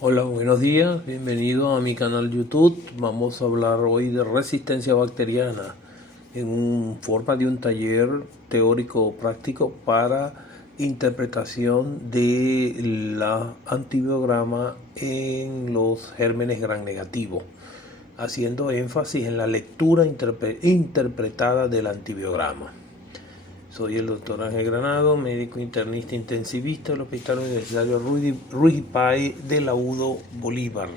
Hola, buenos días, bienvenido a mi canal YouTube. Vamos a hablar hoy de resistencia bacteriana en forma de un taller teórico práctico para interpretación de la antibiograma en los gérmenes gram negativo, haciendo énfasis en la lectura interpretada del antibiograma. Soy el doctor Ángel Granado, médico internista intensivista del Hospital Universitario Ruiz y Páez de Laudo, Bolívar.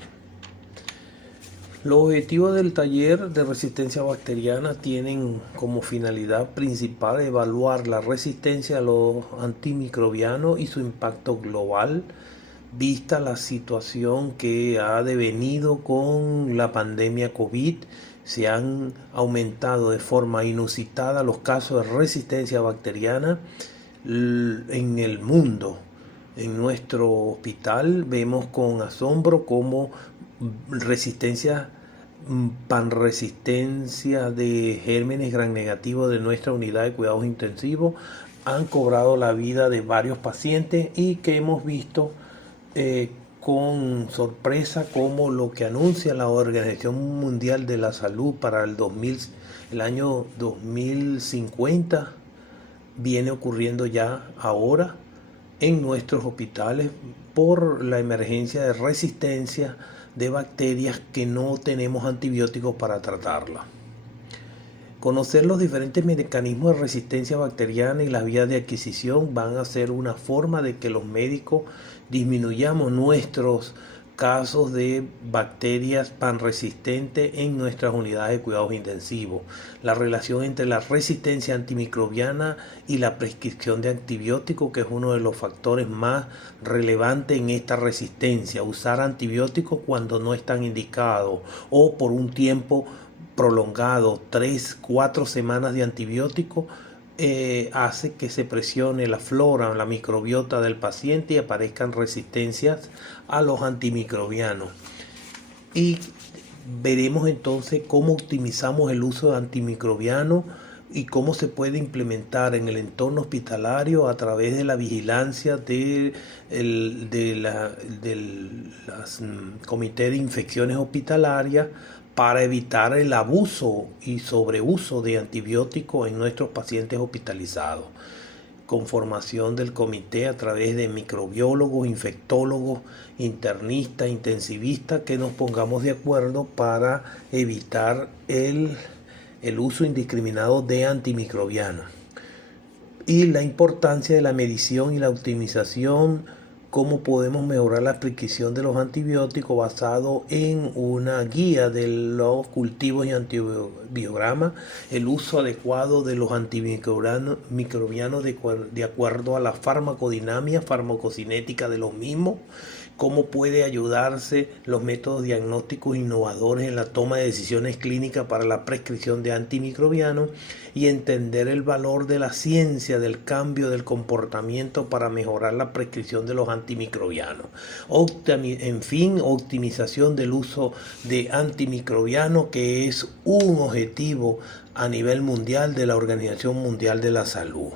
Los objetivos del taller de resistencia bacteriana tienen como finalidad principal evaluar la resistencia a los antimicrobianos y su impacto global, vista la situación que ha devenido con la pandemia COVID. Se han aumentado de forma inusitada los casos de resistencia bacteriana en el mundo. En nuestro hospital vemos con asombro cómo resistencia, panresistencia de gérmenes gram negativos de nuestra unidad de cuidados intensivos han cobrado la vida de varios pacientes y que hemos visto con sorpresa como lo que anuncia la Organización Mundial de la Salud para el año 2050 viene ocurriendo ya ahora en nuestros hospitales por la emergencia de resistencia de bacterias que no tenemos antibióticos para tratarlas. Conocer los diferentes mecanismos de resistencia bacteriana y las vías de adquisición van a ser una forma de que los médicos disminuyamos nuestros casos de bacterias panresistentes en nuestras unidades de cuidados intensivos. La relación entre la resistencia antimicrobiana y la prescripción de antibióticos, que es uno de los factores más relevantes en esta resistencia. Usar antibióticos cuando no están indicados o por un tiempo prolongado, 3-4 semanas de antibiótico, hace que se presione la flora, la microbiota del paciente y aparezcan resistencias a los antimicrobianos. Y veremos entonces cómo optimizamos el uso de antimicrobianos y cómo se puede implementar en el entorno hospitalario a través de la vigilancia del Comité de Infecciones Hospitalarias para evitar el abuso y sobreuso de antibióticos en nuestros pacientes hospitalizados, con formación del comité a través de microbiólogos, infectólogos, internistas, intensivistas, que nos pongamos de acuerdo para evitar el uso indiscriminado de antimicrobianos. Y la importancia de la medición y la optimización, cómo podemos mejorar la prescripción de los antibióticos basado en una guía de los cultivos y antibiogramas, el uso adecuado de los antimicrobianos de acuerdo a la farmacodinámica, farmacocinética de los mismos, cómo puede ayudarse los métodos diagnósticos innovadores en la toma de decisiones clínicas para la prescripción de antimicrobianos y entender el valor de la ciencia del cambio del comportamiento para mejorar la prescripción de los antimicrobianos. En fin, optimización del uso de antimicrobianos, que es un objetivo a nivel mundial de la Organización Mundial de la Salud.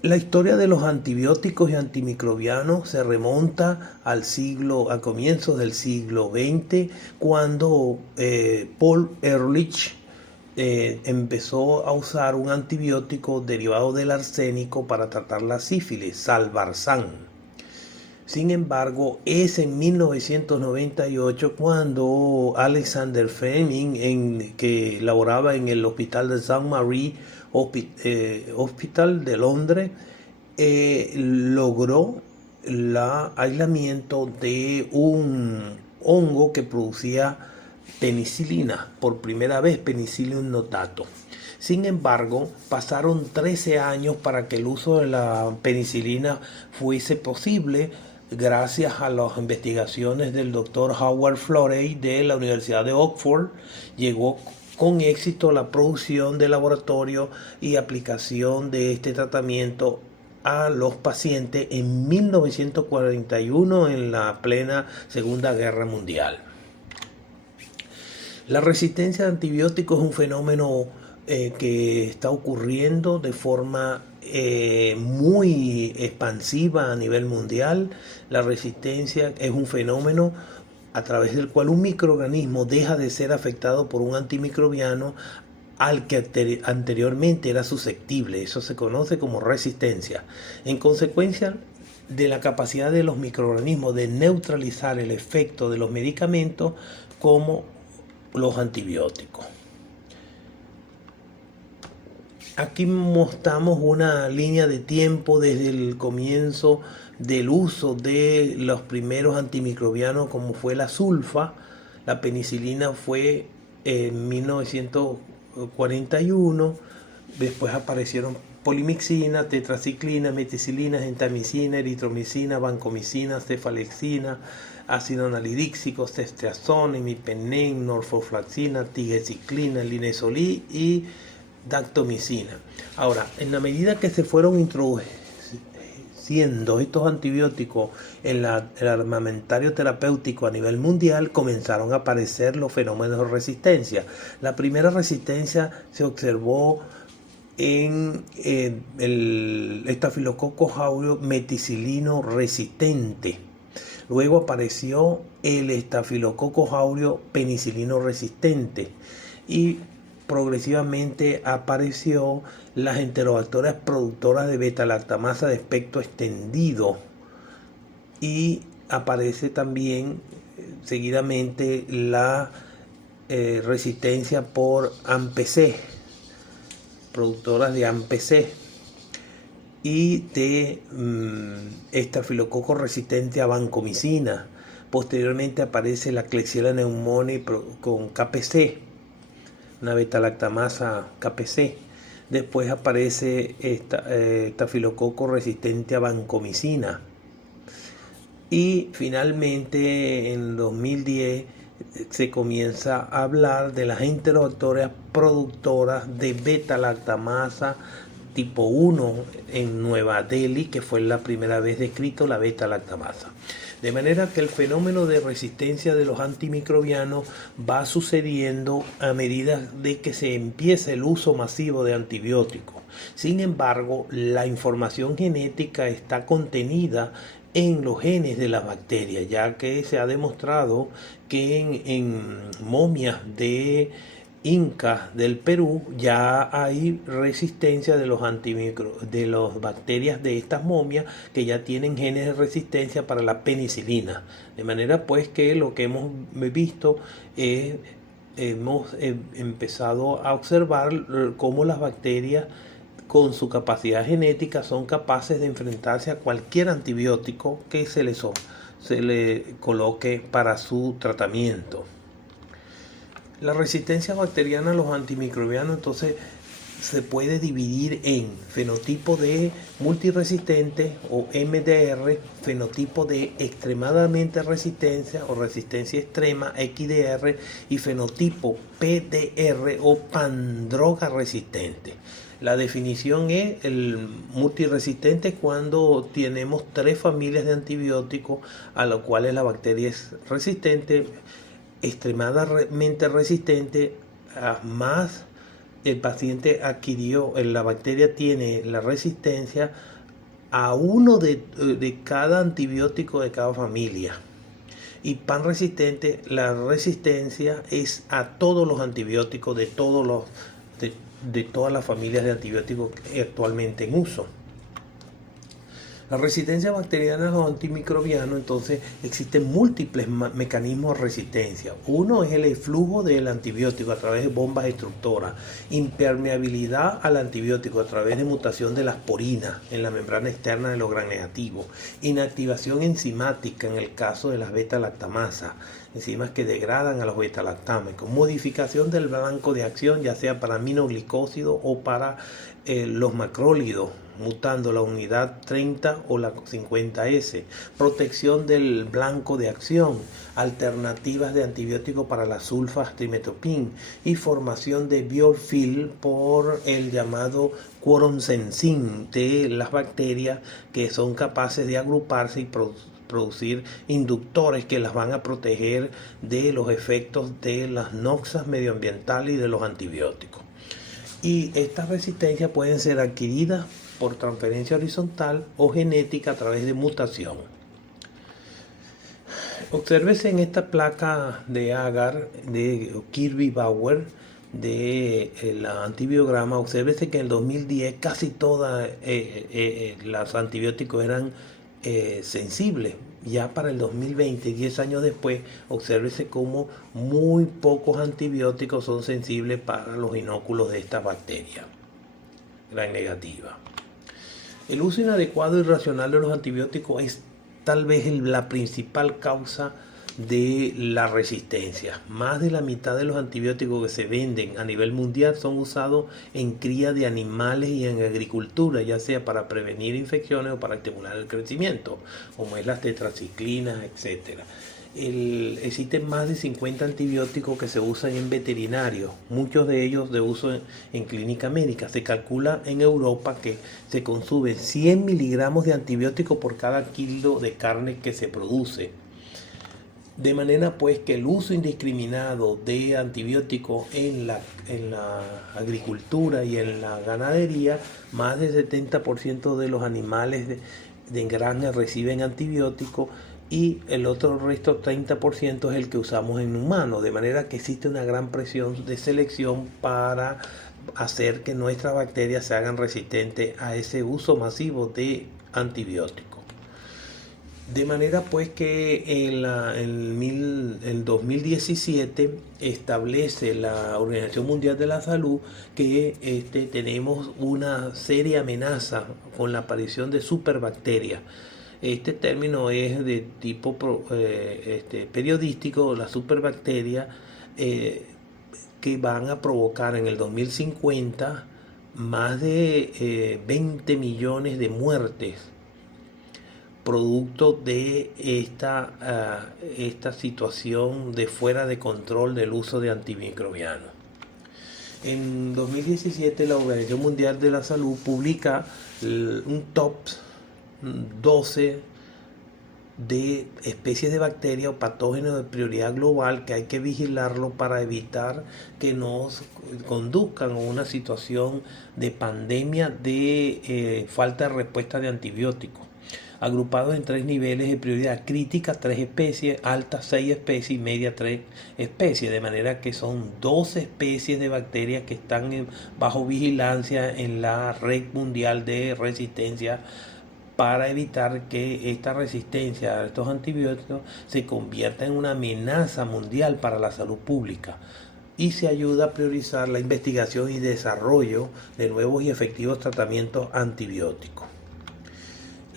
La historia de los antibióticos y antimicrobianos se remonta a comienzos del siglo XX, cuando Paul Ehrlich empezó a usar un antibiótico derivado del arsénico para tratar la sífilis, Salvarsan. Sin embargo, es en 1998 cuando Alexander Fleming, que laboraba en el hospital de St. Mary Hospital de Londres, logró el aislamiento de un hongo que producía penicilina, por primera vez Penicillium notatum. Sin embargo, pasaron 13 años para que el uso de la penicilina fuese posible, gracias a las investigaciones del doctor Howard Florey de la Universidad de Oxford. Llegó con éxito la producción de laboratorio y aplicación de este tratamiento a los pacientes en 1941, en la plena Segunda Guerra Mundial. La resistencia a antibióticos es un fenómeno que está ocurriendo de forma muy expansiva a nivel mundial. La resistencia es un fenómeno a través del cual un microorganismo deja de ser afectado por un antimicrobiano al que anteriormente era susceptible. Eso se conoce como resistencia. En consecuencia de la capacidad de los microorganismos de neutralizar el efecto de los medicamentos como los antibióticos. Aquí mostramos una línea de tiempo desde el comienzo del uso de los primeros antimicrobianos, como fue la sulfa. La penicilina fue en 1941, después aparecieron polimixina, tetraciclina, meticilina, gentamicina, eritromicina, vancomicina, cefalexina, ácido analidíxico, ceftriaxona, imipenem, norfoflaxina, tigecyclina, linezolid y dactomicina. Ahora, en la medida que se fueron introduciendo estos antibióticos en el armamentario terapéutico a nivel mundial, comenzaron a aparecer los fenómenos de resistencia. La primera resistencia se observó en el estafilococo aureus meticilino resistente. Luego apareció el estafilococo aureus penicilino resistente y progresivamente apareció las enterobacterias productoras de beta-lactamasa de espectro extendido, y aparece también seguidamente la resistencia por AMP-C, productoras de AMP-C, y de estafilococo resistente a vancomicina. Posteriormente aparece la Klebsiella pneumoniae con KPC, una beta-lactamasa KPC. Después aparece estafilococo resistente a vancomicina. Y finalmente en 2010 se comienza a hablar de las enterobacterias productoras de beta-lactamasa tipo 1 en Nueva Delhi, que fue la primera vez descrito la beta-lactamasa. De manera que el fenómeno de resistencia de los antimicrobianos va sucediendo a medida de que se empieza el uso masivo de antibióticos. Sin embargo, la información genética está contenida en los genes de las bacterias, ya que se ha demostrado que en momias de Incas del Perú ya hay resistencia de los bacterias de estas momias, que ya tienen genes de resistencia para la penicilina. De manera pues que lo que hemos visto es hemos empezado a observar cómo las bacterias con su capacidad genética son capaces de enfrentarse a cualquier antibiótico que se le coloque para su tratamiento. La resistencia bacteriana a los antimicrobianos entonces se puede dividir en fenotipo de multiresistente o MDR, fenotipo de extremadamente resistencia o resistencia extrema XDR, y fenotipo PDR o pandroga resistente. La definición es el multiresistente cuando tenemos 3 familias de antibióticos a los cuales la bacteria es resistente, extremadamente resistente, más el paciente adquirió, la bacteria tiene la resistencia a uno de cada antibiótico de cada familia. Y pan resistente, la resistencia es a todos los antibióticos de todas las familias de antibióticos actualmente en uso. La resistencia bacteriana a los antimicrobianos, entonces existen múltiples mecanismos de resistencia. Uno es el eflujo del antibiótico a través de bombas destructoras, impermeabilidad al antibiótico a través de mutación de las porinas en la membrana externa de los gram negativos, inactivación enzimática en el caso de las beta-lactamasas, enzimas que degradan a los beta-lactámicos, modificación del blanco de acción, ya sea para aminoglicósidos o para los macrólidos, mutando la unidad 30 o la 50S, protección del blanco de acción, alternativas de antibiótico para la sulfa-trimetopin y formación de biofilm por el llamado quorum sensing de las bacterias, que son capaces de agruparse y producir inductores que las van a proteger de los efectos de las noxas medioambientales y de los antibióticos. Y estas resistencias pueden ser adquiridas por transferencia horizontal o genética a través de mutación. Obsérvese en esta placa de agar de Kirby-Bauer de la antibiograma, obsérvese que en el 2010 casi todos los antibióticos eran sensibles. Ya para el 2020, 10 años después, obsérvese cómo muy pocos antibióticos son sensibles para los inóculos de esta bacteria gran negativa. El uso inadecuado y irracional de los antibióticos es tal vez la principal causa de la resistencia. Más de la mitad de los antibióticos que se venden a nivel mundial son usados en cría de animales y en agricultura, ya sea para prevenir infecciones o para estimular el crecimiento, como es las tetraciclinas, etc. Existen más de 50 antibióticos que se usan en veterinario, muchos de ellos de uso en clínica médica. Se calcula en Europa que se consume 100 miligramos de antibiótico por cada kilo de carne que se produce. De manera pues que el uso indiscriminado de antibióticos en la agricultura y en la ganadería, más del 70% de los animales de granja reciben antibióticos y el otro resto, 30%, es el que usamos en humanos, de manera que existe una gran presión de selección para hacer que nuestras bacterias se hagan resistentes a ese uso masivo de antibióticos. De manera pues que en el 2017 establece la Organización Mundial de la Salud que tenemos una seria amenaza con la aparición de superbacterias. Este término es de tipo periodístico, la superbacteria, que van a provocar en el 2050 más de 20 millones de muertes producto de esta situación de fuera de control del uso de antimicrobianos. En 2017 la Organización Mundial de la Salud publica un top 12 de especies de bacterias o patógenos de prioridad global que hay que vigilarlo para evitar que nos conduzcan a una situación de pandemia de falta de respuesta de antibióticos, agrupados en 3 niveles de prioridad: crítica 3 especies, alta 6 especies y media 3 especies, de manera que son 12 especies de bacterias que están bajo vigilancia en la red mundial de resistencia, para evitar que esta resistencia a estos antibióticos se convierta en una amenaza mundial para la salud pública, y se ayuda a priorizar la investigación y desarrollo de nuevos y efectivos tratamientos antibióticos.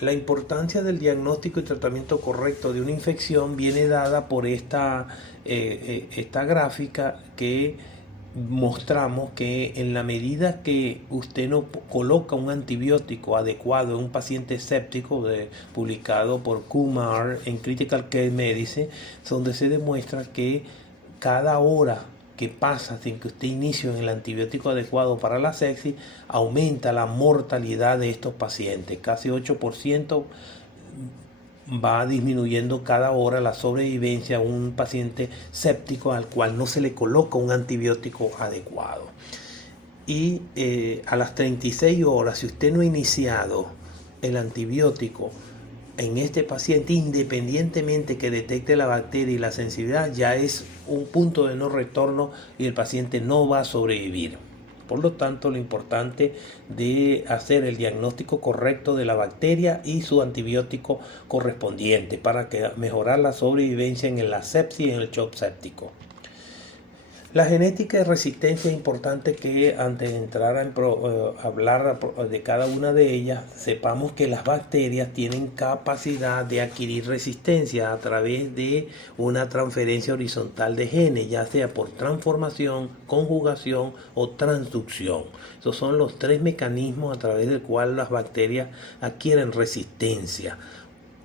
La importancia del diagnóstico y tratamiento correcto de una infección viene dada por esta gráfica que mostramos que en la medida que usted no coloca un antibiótico adecuado en un paciente séptico, publicado por Kumar en Critical Care Medicine, donde se demuestra que cada hora que pasa sin que usted inicie el antibiótico adecuado para la sepsis, aumenta la mortalidad de estos pacientes. Casi 8% va disminuyendo cada hora la sobrevivencia a un paciente séptico al cual no se le coloca un antibiótico adecuado. Y a las 36 horas, si usted no ha iniciado el antibiótico en este paciente, independientemente que detecte la bacteria y la sensibilidad, ya es un punto de no retorno y el paciente no va a sobrevivir. Por lo tanto, lo importante de hacer el diagnóstico correcto de la bacteria y su antibiótico correspondiente para mejorar la sobrevivencia en la sepsis y en el shock séptico. La genética de resistencia es importante que antes de entrar a hablar de cada una de ellas, sepamos que las bacterias tienen capacidad de adquirir resistencia a través de una transferencia horizontal de genes, ya sea por transformación, conjugación o transducción. Esos son los 3 mecanismos a través del cual las bacterias adquieren resistencia.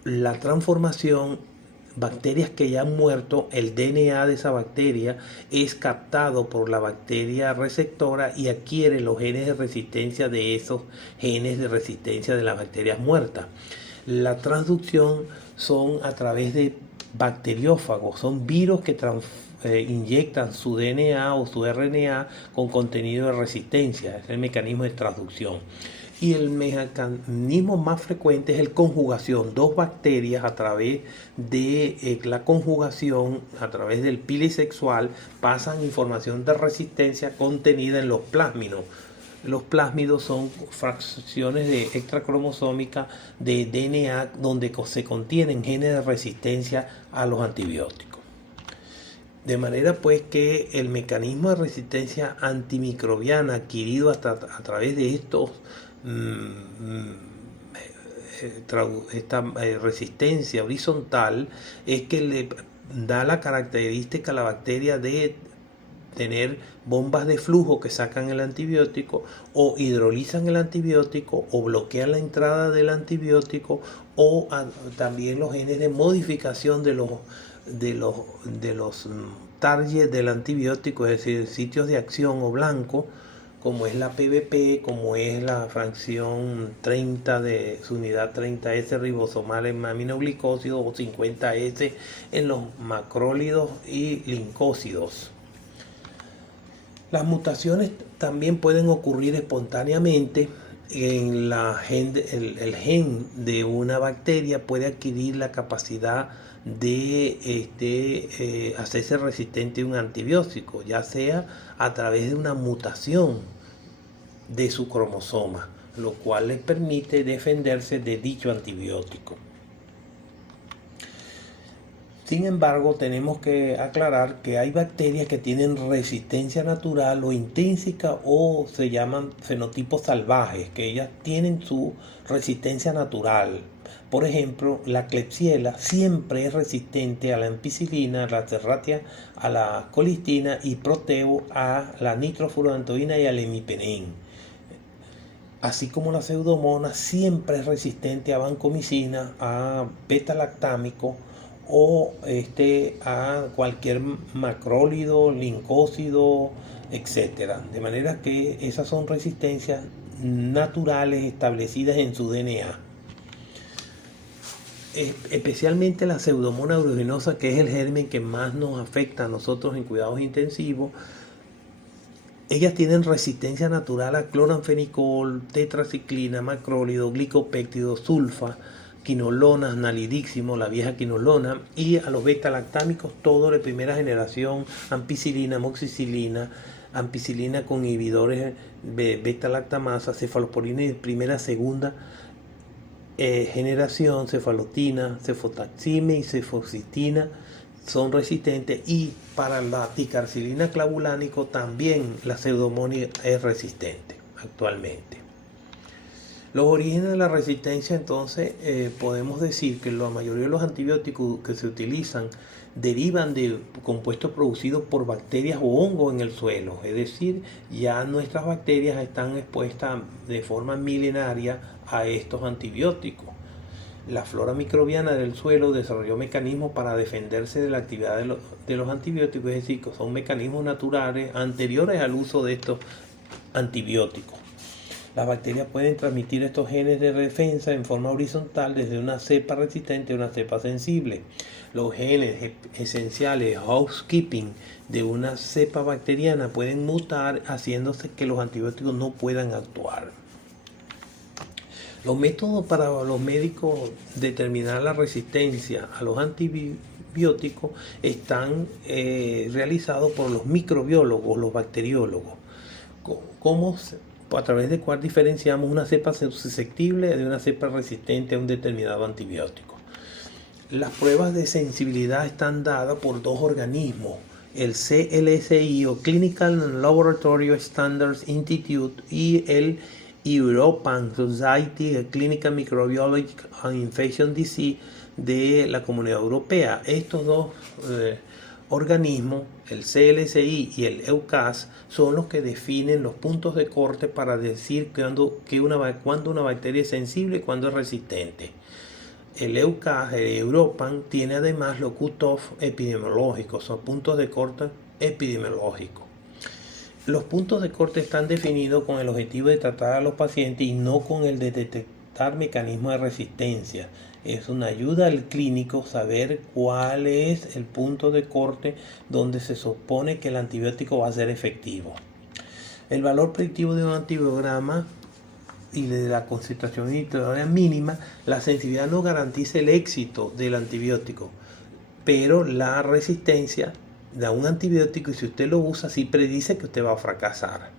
La transformación: bacterias que ya han muerto, el DNA de esa bacteria es captado por la bacteria receptora y adquiere los genes de resistencia de esos genes de resistencia de las bacterias muertas. La transducción son a través de bacteriófagos, son virus que inyectan su DNA o su RNA con contenido de resistencia. Es el mecanismo de transducción. Y el mecanismo más frecuente es el conjugación. Dos bacterias a través de la conjugación, a través del pili sexual, pasan información de resistencia contenida en los plásmidos. Los plásmidos son fracciones de extracromosómicas de DNA donde se contienen genes de resistencia a los antibióticos. De manera pues que el mecanismo de resistencia antimicrobiana adquirido a través de estos esta resistencia horizontal es que le da la característica a la bacteria de tener bombas de flujo que sacan el antibiótico o hidrolizan el antibiótico o bloquean la entrada del antibiótico o también los genes de modificación de los targets del antibiótico, es decir, sitios de acción o blanco, como es la PBP, como es la fracción 30 de su unidad 30S ribosomal en aminoglicósidos o 50S en los macrólidos y lincósidos. Las mutaciones también pueden ocurrir espontáneamente. El gen de una bacteria puede adquirir la capacidad de hacerse resistente a un antibiótico, ya sea a través de una mutación de su cromosoma, lo cual les permite defenderse de dicho antibiótico. Sin embargo, tenemos que aclarar que hay bacterias que tienen resistencia natural o intrínseca o se llaman fenotipos salvajes, que ellas tienen su resistencia natural. Por ejemplo, la Klebsiella siempre es resistente a la ampicilina, a la Serratia, a la colistina y Proteo a la nitrofurantoína y al imipenem. Así como la Pseudomonas siempre es resistente a vancomicina, a beta-lactámico o a cualquier macrólido, lincósido, etc. De manera que esas son resistencias naturales establecidas en su DNA. Especialmente la Pseudomonas aeruginosa, que es el germen que más nos afecta a nosotros en cuidados intensivos. Ellas tienen resistencia natural a cloranfenicol, tetraciclina, macrólido, glicopéptido, sulfa, quinolonas, nalidíximo, la vieja quinolona, y a los beta-lactámicos, todo de primera generación, ampicilina, amoxicilina, ampicilina con inhibidores beta-lactamasa, cefalosporina de primera, segunda generación, cefalotina, cefotaxime y cefoxitina son resistentes, y para la ticarcilina clavulánico también la Pseudomonas es resistente actualmente. Los orígenes de la resistencia, entonces, podemos decir que la mayoría de los antibióticos que se utilizan derivan de compuestos producidos por bacterias o hongos en el suelo, es decir, ya nuestras bacterias están expuestas de forma milenaria a estos antibióticos. La flora microbiana del suelo desarrolló mecanismos para defenderse de la actividad de los antibióticos, es decir, que son mecanismos naturales anteriores al uso de estos antibióticos. Las bacterias pueden transmitir estos genes de defensa en forma horizontal desde una cepa resistente a una cepa sensible. Los genes esenciales housekeeping de una cepa bacteriana pueden mutar, haciéndose que los antibióticos no puedan actuar. Los métodos para los médicos determinar la resistencia a los antibióticos están realizados por los microbiólogos, los bacteriólogos. A través de cual diferenciamos una cepa susceptible de una cepa resistente a un determinado antibiótico. Las pruebas de sensibilidad están dadas por dos organismos, el CLSI o Clinical Laboratory Standards Institute y el European Society of Clinical Microbiology and Infectious Disease de la Comunidad Europea. Estos dos organismos, el CLSI y el EUCAS, son los que definen los puntos de corte para decir cuándo una bacteria es sensible y cuándo es resistente. El EUCAS, el European, tiene además los cutoff epidemiológicos, son puntos de corte epidemiológicos. Los puntos de corte están definidos con el objetivo de tratar a los pacientes y no con el de detectar mecanismos de resistencia. Es una ayuda al clínico saber cuál es el punto de corte donde se supone que el antibiótico va a ser efectivo. El valor predictivo de un antibiograma y de la concentración inhibitoria mínima, la sensibilidad no garantiza el éxito del antibiótico, pero la resistencia da un antibiótico y si usted lo usa, sí predice que usted va a fracasar.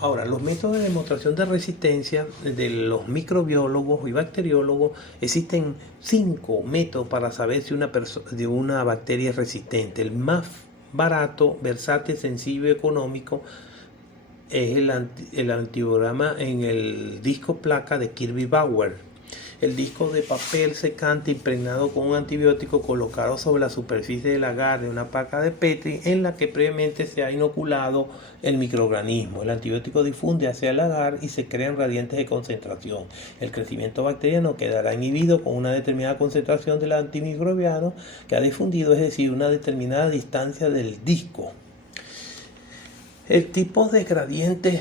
Ahora, los métodos de demostración de resistencia de los microbiólogos y bacteriólogos, existen 5 métodos para saber si una bacteria es resistente. El más barato, versátil, sencillo y económico es el antibiograma en el disco placa de Kirby-Bauer. El disco de papel secante impregnado con un antibiótico colocado sobre la superficie del agar de una placa de Petri en la que previamente se ha inoculado el microorganismo. El antibiótico difunde hacia el agar y se crean gradientes de concentración. El crecimiento bacteriano quedará inhibido con una determinada concentración del antimicrobiano que ha difundido, es decir, una determinada distancia del disco. El tipo de gradiente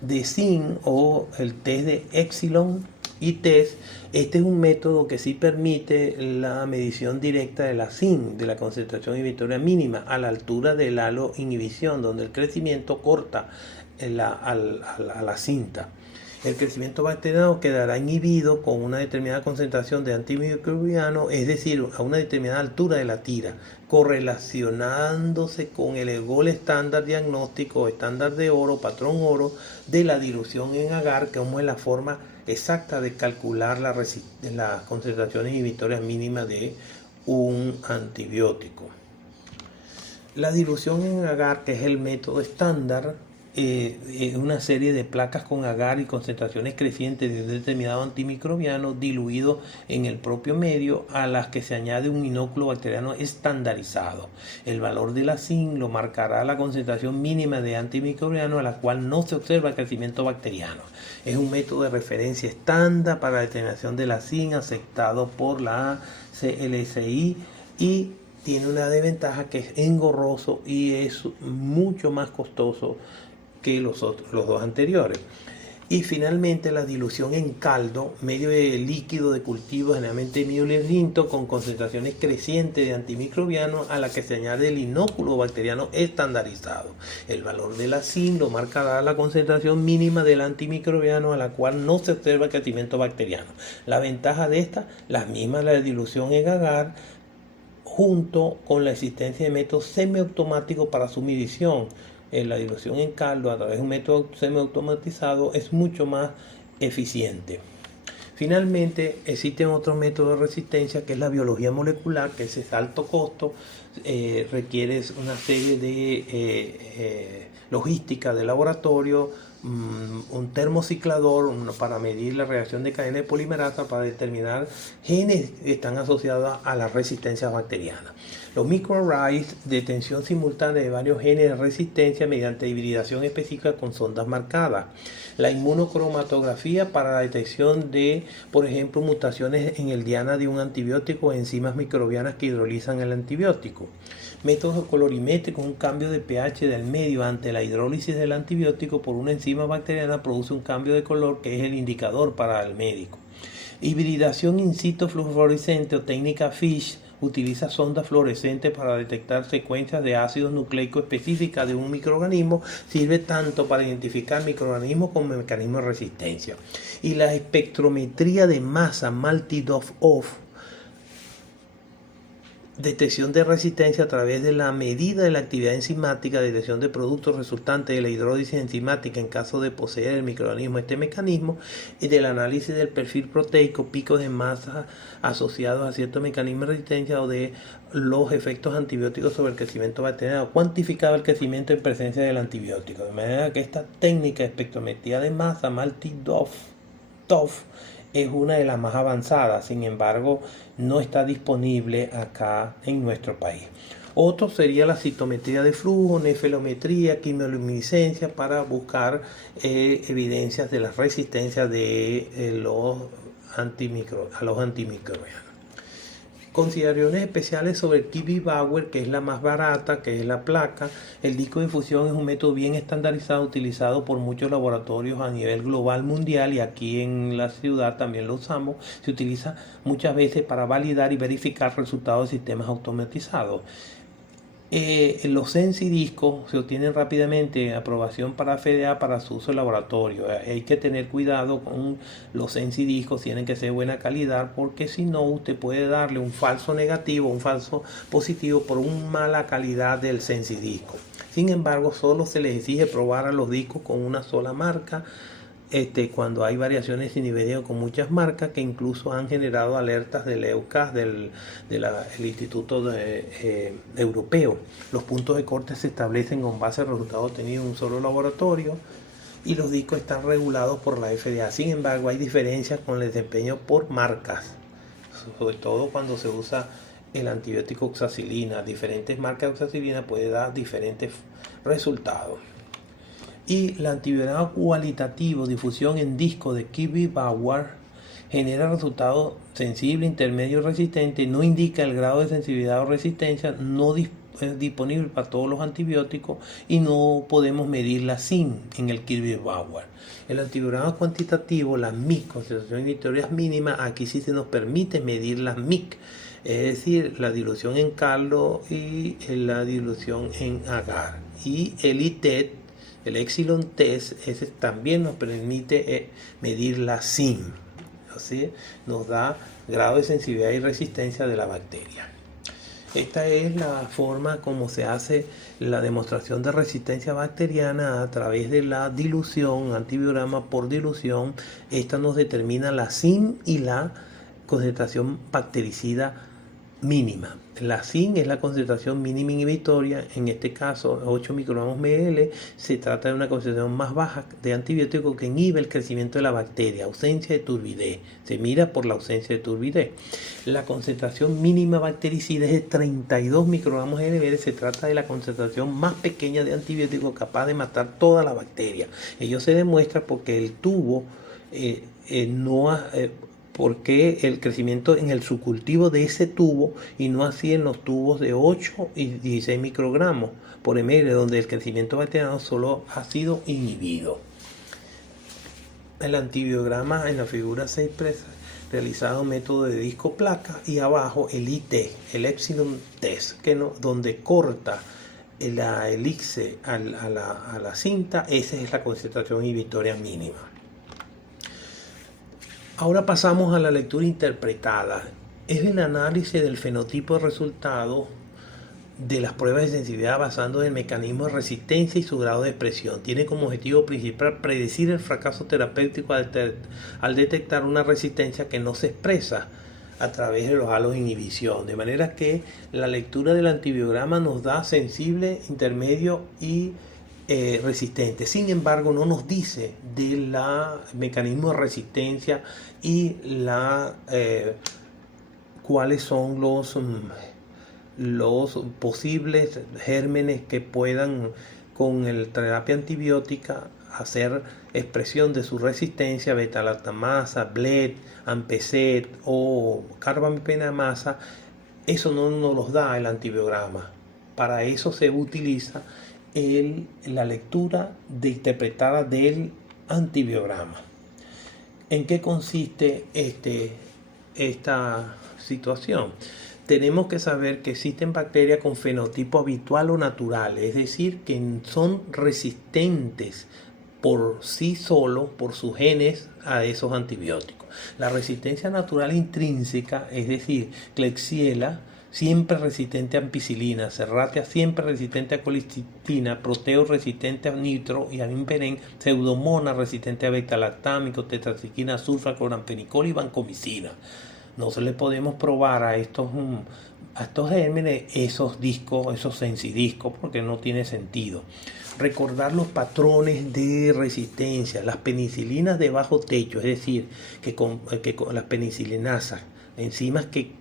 de zinc o el test de Epsilon y test, este es un método que sí permite la medición directa de la zinc, de la concentración inhibitoria mínima, a la altura del halo inhibición, donde el crecimiento corta a la cinta. El crecimiento bacteriano quedará inhibido con una determinada concentración de antimicrobiano, es decir, a una determinada altura de la tira, correlacionándose con el gol estándar diagnóstico, estándar de oro, patrón oro, de la dilución en agar, que es la forma exacta de calcular la concentración inhibitoria mínima de un antibiótico. La dilución en agar, que es el método estándar, es una serie de placas con agar y concentraciones crecientes de un determinado antimicrobiano diluido en el propio medio, a las que se añade un inóculo bacteriano estandarizado. El valor de la zinc lo marcará la concentración mínima de antimicrobiano a la cual no se observa crecimiento bacteriano. Es un método de referencia estándar para la determinación de la zinc aceptado por la CLSI y tiene una desventaja, que es engorroso y es mucho más costoso que los dos anteriores. Y finalmente la dilución en caldo, medio de líquido de cultivo, generalmente miolento, con concentraciones crecientes de antimicrobianos, a la que se añade el inóculo bacteriano estandarizado. El valor de la zinc lo marcará la concentración mínima del antimicrobiano, a la cual no se observa crecimiento bacteriano. La ventaja de esta, las mismas, la dilución en agar, junto con la existencia de métodos semiautomáticos para su medición. La dilución en caldo a través de un método semiautomatizado es mucho más eficiente. Finalmente, existen otros métodos de resistencia, que es la biología molecular, que es alto costo, requiere una serie de logística de laboratorio, un termociclador para medir la reacción de cadena de polimerasa para determinar genes que están asociados a la resistencia bacteriana. Los microarrays, detención simultánea de varios genes de resistencia mediante hibridación específica con sondas marcadas. La inmunocromatografía para la detección de, por ejemplo, mutaciones en el diana de un antibiótico o enzimas microbianas que hidrolizan el antibiótico. Métodos colorimétricos, un cambio de pH del medio ante la hidrólisis del antibiótico por una enzima bacteriana produce un cambio de color que es el indicador para el médico. Hibridación in situ fluorescente o técnica FISH utiliza sondas fluorescentes para detectar secuencias de ácidos nucleicos específicas de un microorganismo. Sirve tanto para identificar microorganismos como mecanismos de resistencia. Y la espectrometría de masa multi-dose-off, detección de resistencia a través de la medida de la actividad enzimática, detección de productos resultantes de la hidrólisis enzimática en caso de poseer el microorganismo este mecanismo, y del análisis del perfil proteico, picos de masa asociados a ciertos mecanismos de resistencia o de los efectos antibióticos sobre el crecimiento bacteriano, cuantificaba el crecimiento en presencia del antibiótico. De manera que esta técnica de espectrometría de masa multi-dose es una de las más avanzadas, sin embargo no está disponible acá en nuestro país. Otro sería la citometría de flujo, nefelometría, quimioluminiscencia, para buscar evidencias de la resistencia de los antimicrobianos. Consideraciones especiales sobre el Kirby-Bauer, que es la más barata, que es la placa. El disco de infusión es un método bien estandarizado, utilizado por muchos laboratorios a nivel global mundial, y aquí en la ciudad también lo usamos. Se utiliza muchas veces para validar y verificar resultados de sistemas automatizados. Los Sensidiscos se obtienen rápidamente aprobación para FDA para su uso en laboratorio. Hay que tener cuidado con los Sensidiscos, tienen que ser de buena calidad porque si no usted puede darle un falso negativo, un falso positivo por una mala calidad del Sensidisco. Sin embargo, solo se les exige probar a los discos con una sola marca. Cuando hay variaciones sin niveleo con muchas marcas que incluso han generado alertas del EUCAS, el Instituto Europeo. Los puntos de corte se establecen con base al resultado obtenido en un solo laboratorio y los discos están regulados por la FDA. Sin embargo, hay diferencias con el desempeño por marcas, sobre todo cuando se usa el antibiótico oxacilina. Diferentes marcas de oxacilina pueden dar diferentes resultados. Y el antibiograma cualitativo, difusión en disco de Kirby-Bauer, genera resultados sensible, intermedio, resistente, no indica el grado de sensibilidad o resistencia, no es disponible para todos los antibióticos y no podemos medir la SIM en el Kirby-Bauer. El antibiograma cuantitativo, la MIC, concentración inhibitorias mínima, aquí sí se nos permite medir las MIC, es decir, la dilución en caldo y la dilución en agar. Y el ITET, el Epsilon Test, ese también nos permite medir la SIM, ¿sí? Nos da grado de sensibilidad y resistencia de la bacteria. Esta es la forma como se hace la demostración de resistencia bacteriana a través de la dilución, antibiograma por dilución. Esta nos determina la SIM y la concentración bactericida mínima. La SIN es la concentración mínima inhibitoria, en este caso 8 microgramos ml. Se trata de una concentración más baja de antibiótico que inhibe el crecimiento de la bacteria, ausencia de turbidez. Se mira por la ausencia de turbidez. La concentración mínima bactericida es de 32 microgramos ml. Se trata de la concentración más pequeña de antibiótico capaz de matar toda la bacteria. Ello se demuestra porque el tubo porque el crecimiento en el subcultivo de ese tubo y no así en los tubos de 8 y 16 microgramos por ml, donde el crecimiento bacteriano solo ha sido inhibido. El antibiograma en la figura 6 realizado método de disco placa y abajo el IT, el Epsilon Test, donde corta la elixir a la cinta. Esa es la concentración inhibitoria mínima. Ahora pasamos a la lectura interpretada. Es el análisis del fenotipo de resultado de las pruebas de sensibilidad basando en el mecanismo de resistencia y su grado de expresión. Tiene como objetivo principal predecir el fracaso terapéutico al detectar una resistencia que no se expresa a través de los halos de inhibición. De manera que la lectura del antibiograma nos da sensible, intermedio y resistente. Sin embargo, no nos dice del mecanismo de resistencia y cuáles son los posibles gérmenes que puedan con la terapia antibiótica hacer expresión de su resistencia, beta-lactamasa, BLET, AMPECET o carbamazepina. Eso no nos los da el antibiograma. Para eso se utiliza la lectura interpretada del antibiograma. ¿En qué consiste esta situación? Tenemos que saber que existen bacterias con fenotipo habitual o natural, es decir, que son resistentes por sí solos, por sus genes, a esos antibióticos. La resistencia natural intrínseca, es decir, Klebsiella, siempre resistente a ampicilina, Serratia siempre resistente a colistina, Proteo resistente a nitro y a imperen, Pseudomonas resistente a beta-lactámico, tetraciquina, sulfa, cloramfenicol y vancomicina. No se le podemos probar a estos gérmenes esos discos, esos sensidiscos, porque no tiene sentido. Recordar los patrones de resistencia, las penicilinas de bajo techo, es decir, que con las penicilinasas, enzimas que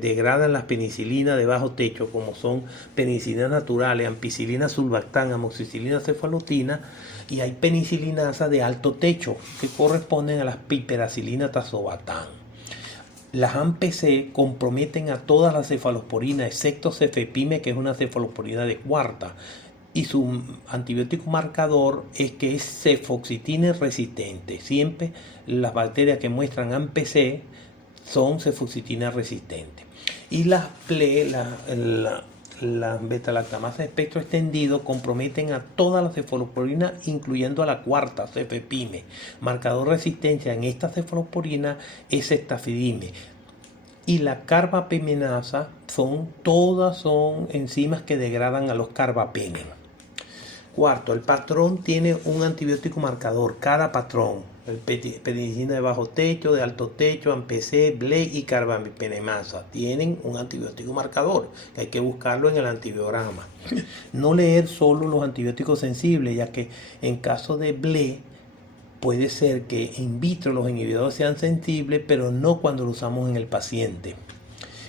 degradan las penicilinas de bajo techo, como son penicilinas naturales, ampicilina, sulbactam, amoxicilina, cefalotina, y hay penicilinasas de alto techo que corresponden a las piperacilina, tazobactam. Las AMPC comprometen a todas las cefalosporinas, excepto cefepime, que es una cefalosporina de cuarta, y su antibiótico marcador es que es cefoxitina resistente. Siempre las bacterias que muestran AMPC son cefoxitina resistentes. Y las las beta-lactamasa de espectro extendido comprometen a todas las cefalosporinas, incluyendo a la cuarta, cefepime. Marcador de resistencia en esta cefalosporina es ceftaspidime. Y la carbapenemasa todas son enzimas que degradan a los carbapenem. Cuarto, el patrón tiene un antibiótico marcador, cada patrón. El penicilina de bajo techo, de alto techo, ampicé, ble y carbapenemasa tienen un antibiótico marcador, que hay que buscarlo en el antibiograma. No leer solo los antibióticos sensibles, ya que en caso de ble puede ser que in vitro los inhibidores sean sensibles, pero no cuando lo usamos en el paciente.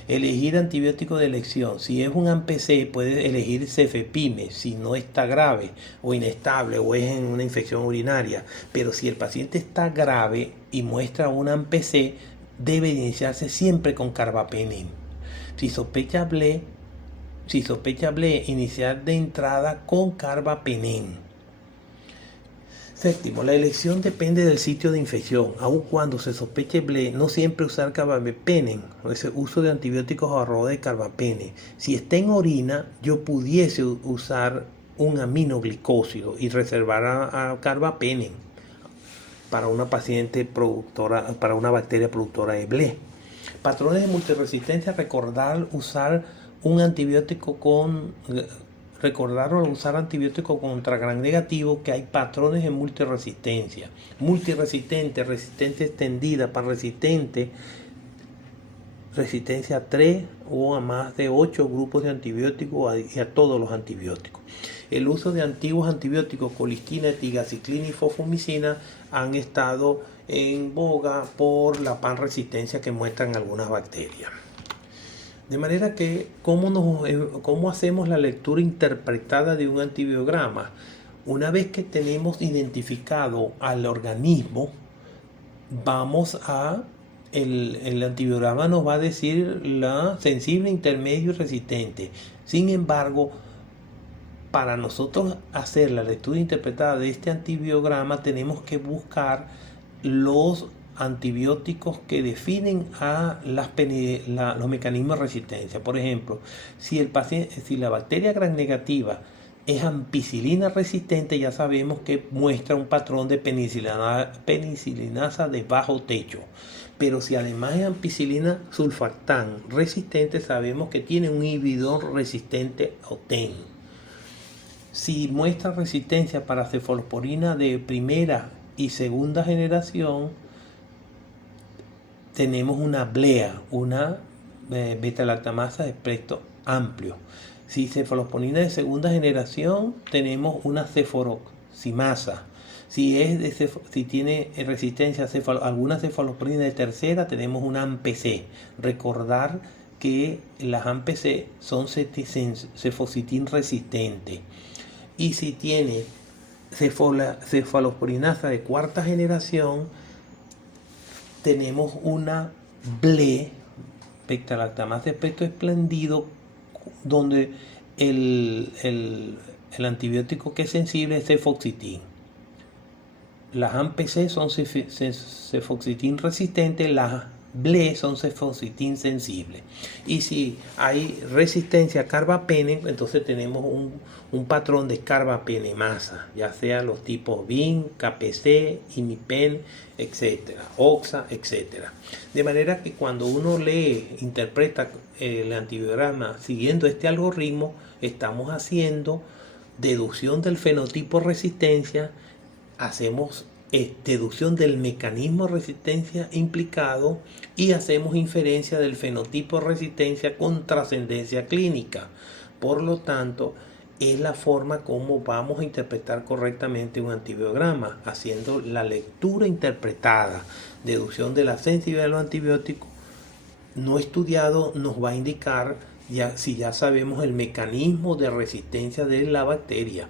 Elegir antibiótico de elección. Si es un AMPC, puede elegir cefepime si no está grave o inestable o es en una infección urinaria. Pero si el paciente está grave y muestra un AMPC, debe iniciarse siempre con carbapenem. Si sospecha ble, iniciar de entrada con carbapenem. Séptimo, la elección depende del sitio de infección. Aun cuando se sospeche ble, no siempre usar carbapenem, ese uso de antibióticos a roda de carbapenem. Si está en orina, yo pudiese usar un aminoglicósido y reservar a carbapenem para una paciente productora, para una bacteria productora de ble. Patrones de multiresistencia, recordar usar antibiótico contra gram negativo, que hay patrones de multiresistencia. Multiresistente, resistencia extendida, panresistente, resistencia a 3 o a más de 8 grupos de antibióticos y a todos los antibióticos. El uso de antiguos antibióticos, colistina, tigaciklina y fofomicina, han estado en boga por la panresistencia que muestran algunas bacterias. De manera que, ¿cómo hacemos la lectura interpretada de un antibiograma? Una vez que tenemos identificado al organismo, el antibiograma nos va a decir la sensible, intermedio y resistente. Sin embargo, para nosotros hacer la lectura interpretada de este antibiograma, tenemos que buscar los antibióticos que definen a los mecanismos de resistencia. Por ejemplo, si la bacteria gram negativa es ampicilina resistente, ya sabemos que muestra un patrón de penicilinasa de bajo techo. Pero si además es ampicilina sulfactán resistente, sabemos que tiene un inhibidor resistente a OTEN. Si muestra resistencia para cefalosporina de primera y segunda generación, tenemos una blea, una beta-lactamasa de espectro amplio. Si cefalosporina de segunda generación, tenemos una cefuroximasa. Si tiene resistencia a alguna cefalosporina de tercera, tenemos una AMPC. Recordar que las AMPC son cefocitin resistente. Y si tiene cefalosporinasa de cuarta generación, tenemos una ble, beta-lactamasa de espectro expandido, donde el antibiótico que es sensible es cefoxitin. Las AMPC son cefoxitin resistentes, las ble son cefoxitin sensibles. Y si hay resistencia a carbapenem, entonces tenemos un patrón de carbapenemasa, ya sea los tipos BIN, KPC, imipen, etcétera, OXA, etcétera. De manera que cuando uno interpreta el antibiograma siguiendo este algoritmo, estamos haciendo deducción del fenotipo resistencia, hacemos deducción del mecanismo de resistencia implicado y hacemos inferencia del fenotipo de resistencia con trascendencia clínica. Por lo tanto, es la forma como vamos a interpretar correctamente un antibiograma, haciendo la lectura interpretada. Deducción de la sensibilidad de los antibióticos no estudiado nos va a indicar si ya sabemos el mecanismo de resistencia de la bacteria.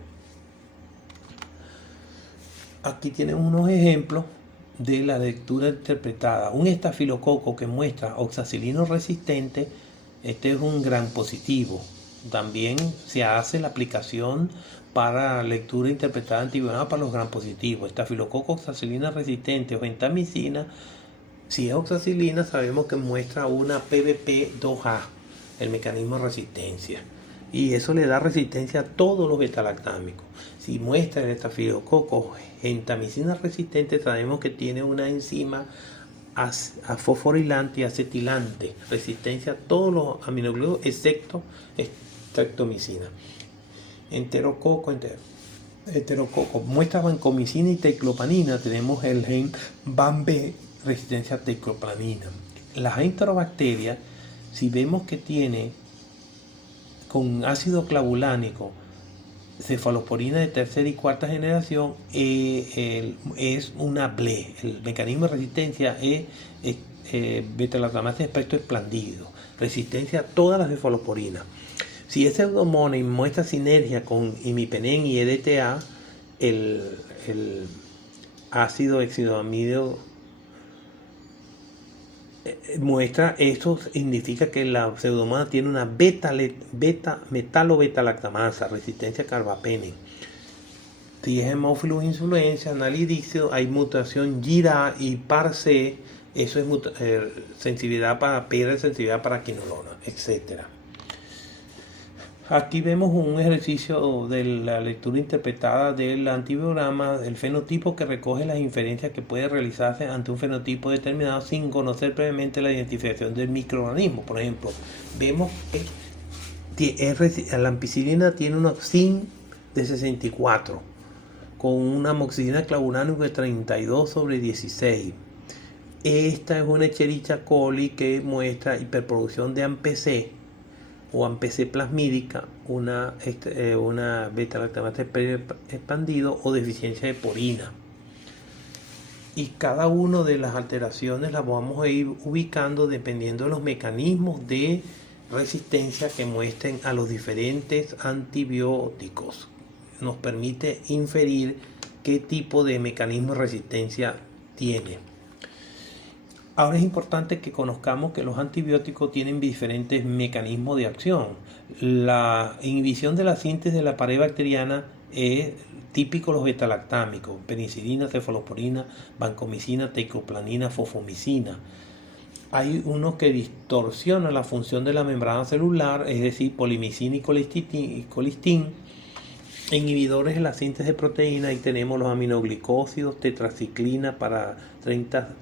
Aquí tenemos unos ejemplos de la lectura interpretada. Un estafilococo que muestra oxacilino resistente, este es un gram positivo. También se hace la aplicación para lectura interpretada antibiograma para los gram positivos. Estafilococo oxacilina resistente o gentamicina. Si es oxacilina, sabemos que muestra una PBP2A, el mecanismo de resistencia. y eso le da resistencia a todos los betalactámicos. Si muestra el estafilococo gentamicina resistente, sabemos que tiene una enzima fosforilante y acetilante, resistencia a todos los aminoglúcidos excepto streptomicina. Enterococo, muestra vancomicina y teclopanina, tenemos el gen BAM-B, resistencia a teclopanina. Las enterobacterias, si vemos que tiene con ácido clavulánico cefalosporina de tercera y cuarta generación, es una BLE. El mecanismo de resistencia es beta-lactamasa de espectro expandido, resistencia a todas las cefalosporinas. Si es Pseudomonas y muestra sinergia con imipenem y EDTA, el ácido hexidamídico muestra, esto significa que la Pseudomonas tiene una metalo-beta-lactamasa, resistencia a carbapenem. Si es Haemophilus influenza, analidicio, hay mutación GIRA y PAR-C, eso es sensibilidad para piedra, sensibilidad para quinolona, etc. Aquí vemos un ejercicio de la lectura interpretada del antibiograma, del fenotipo que recoge las inferencias que puede realizarse ante un fenotipo determinado sin conocer previamente la identificación del microorganismo. Por ejemplo, vemos que la ampicilina tiene un zinc de 64 con una amoxicilina clavulánica de 32/16. Esta es una Escherichia coli que muestra hiperproducción de AMP-C o AMP-C plasmídica, una beta-lactamasa expandido o deficiencia de porina. Y cada una de las alteraciones las vamos a ir ubicando dependiendo de los mecanismos de resistencia que muestren a los diferentes antibióticos. Nos permite inferir qué tipo de mecanismo de resistencia tiene. Ahora es importante que conozcamos que los antibióticos tienen diferentes mecanismos de acción. La inhibición de la síntesis de la pared bacteriana es típico de los betalactámicos: penicilina, cefalosporina, vancomicina, tecoplanina, fosfomicina. Hay unos que distorsionan la función de la membrana celular, es decir, polimicina y colistin. Inhibidores de la síntesis de proteína, ahí tenemos los aminoglicósidos, tetraciclina para 30,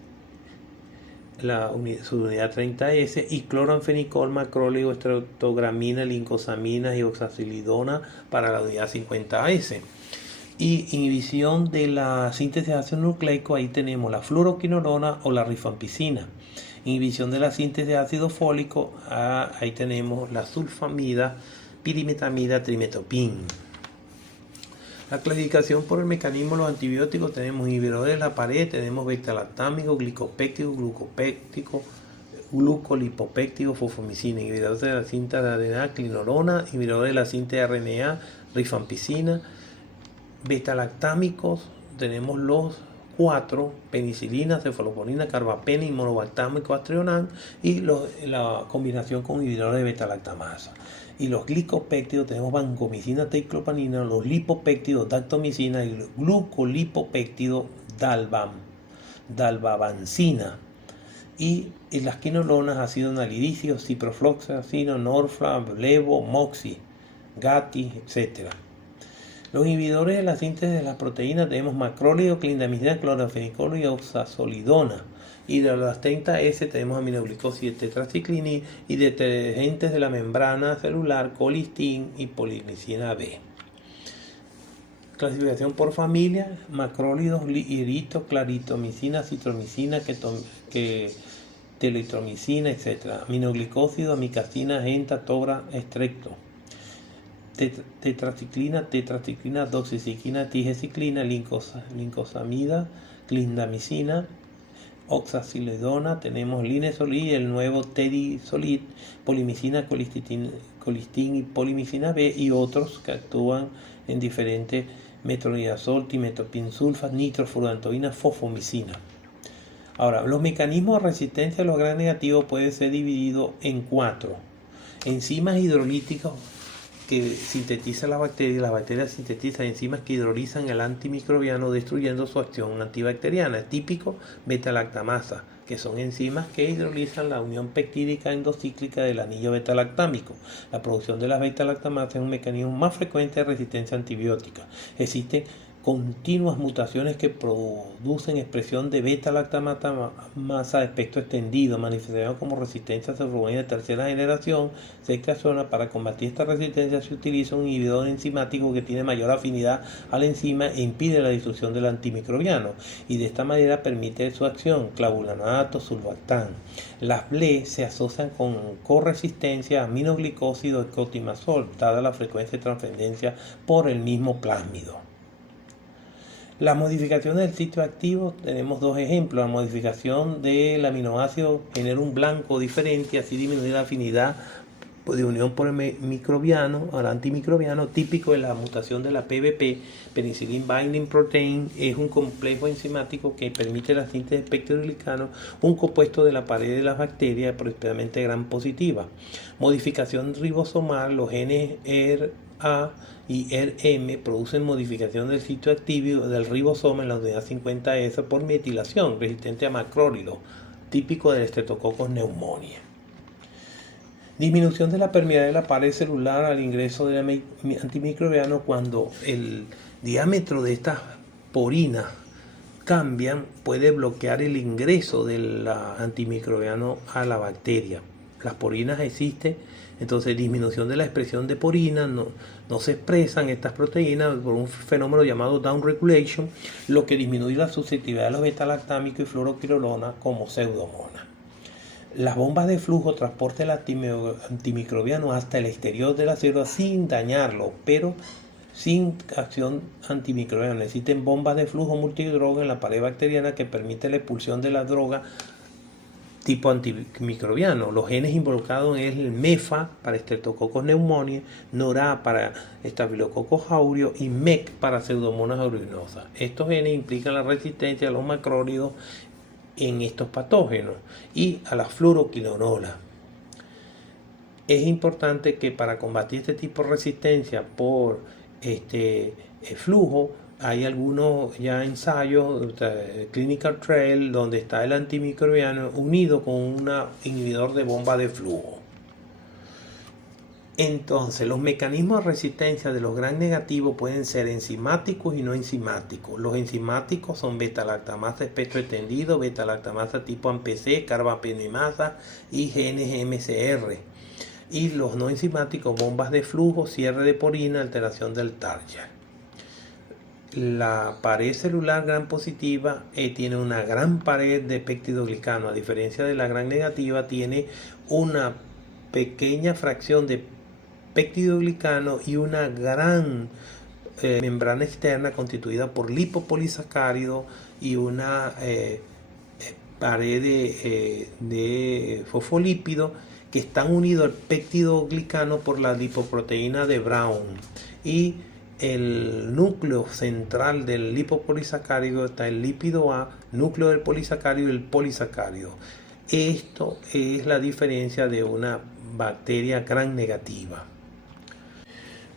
su unidad 30S, y cloranfenicol, macróleo, estreptogramina, lincosamina y oxazolidona para la unidad 50S. Y inhibición de la síntesis de ácido nucleico, ahí tenemos la fluoroquinolona o la rifampicina. Inhibición de la síntesis de ácido fólico, ahí tenemos la sulfamida, pirimetamida, trimetopin. La clasificación por el mecanismo de los antibióticos: tenemos inhibidores de la pared, tenemos beta-lactámico, glicopéptico, glucopéptico, glucolipopéptico, fosfomicina, inhibidores de la síntesis de ADN, clinolona, inhibidores de la síntesis de RNA, rifampicina. Beta-lactámicos tenemos los 4: penicilina, cefalosporina, carbapenem, monobactámico, astrionan, y la combinación con inhibidores de beta-lactamasa. Y los glicopéptidos tenemos vancomicina, teclopanina, los lipopéptidos, dactomicina, y el glucolipopéptido, dalbavancina. Y las quinolonas, ácido nalidícico, ciprofloxacino, norfla, levo, moxi, gati, etc. Los inhibidores de la síntesis de las proteínas tenemos macróleo, clindamicina, cloranfenicol y oxazolidona. Y de las 30S tenemos aminoglicósidos, tetraciclina, y detergentes de la membrana celular, colistin y polimicina B. Clasificación por familia: macrólidos, irito, claritomicina, citromicina, teletromicina, etc. Aminoglicósido, amicacina, genta, tobra, estrepto. Tetraciclina, doxiciclina, tigeciclina, lincosamida, clindamicina, oxazolidona, tenemos linesolid, el nuevo tedisolid, polimicina, colistin y polimicina B, y otros que actúan en diferentes: metronidazol, timetopinsulfa, nitrofurantoína, fosfomicina. Ahora, los mecanismos de resistencia a los gram negativos pueden ser divididos en 4: enzimas hidrolíticas que sintetiza la bacteria. Las bacterias sintetizan enzimas que hidrolizan el antimicrobiano, destruyendo su acción antibacteriana. Es típico beta-lactamasa, que son enzimas que hidrolizan la unión peptídica endocíclica del anillo beta-lactámico. La producción de las beta-lactamasas es un mecanismo más frecuente de resistencia antibiótica. Existen continuas mutaciones que producen expresión de beta-lactamasa de espectro extendido, manifestación como resistencia a cefurogenina de tercera generación. Para combatir esta resistencia se utiliza un inhibidor enzimático que tiene mayor afinidad a la enzima e impide la distribución del antimicrobiano, y de esta manera permite su acción. Clavulanato, sulbactam. Las BLE se asocian con corresistencia a aminoglicósido y cotimazol, dada la frecuencia de transferencia por el mismo plásmido. Las modificaciones del sitio activo, tenemos dos ejemplos. La modificación del aminoácido genera un blanco diferente, así disminuye la afinidad de unión por el microbiano al antimicrobiano, típico de la mutación de la PBP, Penicillin Binding Protein. Es un complejo enzimático que permite la síntesis de peptidoglicano, un compuesto de la pared de las bacterias, principalmente gram positiva. Modificación ribosomal, los genes ERA y ERM producen modificación del sitio activo del ribosoma en la unidad 50S por metilación, resistente a macrólido, típico del Streptococcus pneumoniae. Disminución de la permeabilidad de la pared celular al ingreso del antimicrobiano. Cuando el diámetro de estas porinas cambian, puede bloquear el ingreso del antimicrobiano a la bacteria. Las porinas existen, entonces disminución de la expresión de porinas, no se expresan estas proteínas por un fenómeno llamado down regulation, lo que disminuye la susceptibilidad de los beta-lactámicos y fluoroquinolona como pseudomonas. Las bombas de flujo transportan el antimicrobiano hasta el exterior de la célula sin dañarlo, pero sin acción antimicrobiana. Existen bombas de flujo multidroga en la pared bacteriana que permite la expulsión de la droga tipo antimicrobiano. Los genes involucrados es el MEFA para Streptococcus pneumoniae, NORA para Staphylococcus aureus y MEC para Pseudomonas aeruginosa. Estos genes implican la resistencia a los macrólidos en estos patógenos y a la fluoroquinolona. Es importante que para combatir este tipo de resistencia por flujo, hay algunos ya ensayos, clinical trial, donde está el antimicrobiano unido con un inhibidor de bomba de flujo. Entonces, los mecanismos de resistencia de los gram negativos pueden ser enzimáticos y no enzimáticos. Los enzimáticos son beta-lactamasa de espectro extendido, beta-lactamasa tipo AMPC, carbapenemasa y genes MCR. Y los no enzimáticos, bombas de flujo, cierre de porina, alteración del target. La pared celular gram positiva tiene una gran pared de peptidoglicano, a diferencia de la gram negativa, tiene una pequeña fracción de peptidoglicano y una gran membrana externa constituida por lipopolisacárido y una pared de fosfolípido que están unidos al peptidoglicano por la lipoproteína de Brown, y el núcleo central del lipopolisacárido está el lípido A, núcleo del polisacárido y el polisacárido. Esto es la diferencia de una bacteria gram negativa.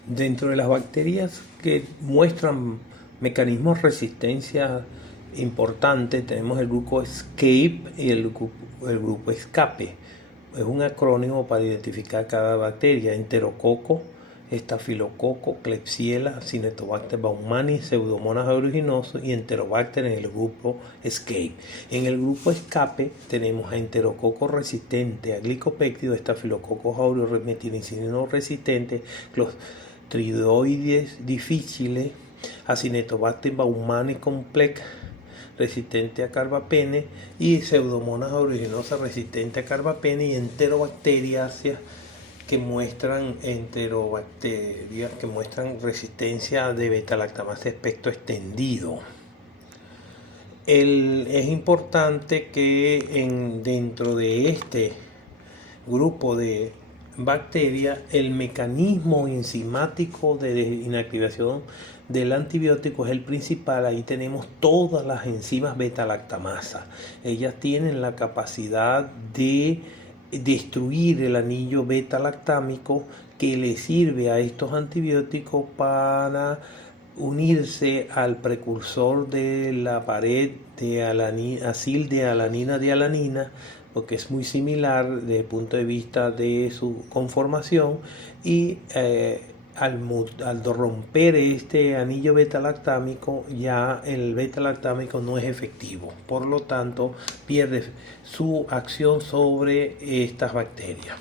Dentro de las bacterias que muestran mecanismos de resistencia importantes, tenemos el grupo ESCAPE y el grupo ESCAPE. Es un acrónimo para identificar cada bacteria: enterococo, estafilococo, Klebsiella, Cinetobacter baumannii, Pseudomonas aeruginosa y Enterobacter en el grupo ESCAPE. En el grupo ESCAPE tenemos a enterococo resistente a glicopéptido, Staphylococcus aureus metinicilino resistente, Clostridoides difficile, a Cinetobacter baumannii complex resistente a carbapene, y Pseudomonas aeruginosa resistente a carbapene, y enterobacteriáceas que muestran resistencia de beta-lactamasa de espectro extendido. Es importante que dentro de este grupo de bacterias, el mecanismo enzimático de inactivación del antibiótico es el principal. Ahí tenemos todas las enzimas beta-lactamasa. Ellas tienen la capacidad de destruir el anillo beta-lactámico que le sirve a estos antibióticos para unirse al precursor de la pared de acildealanina de alanina, porque es muy similar desde el punto de vista de su conformación, y al romper este anillo beta-lactámico, ya el beta-lactámico no es efectivo, por lo tanto pierde su acción sobre estas bacterias.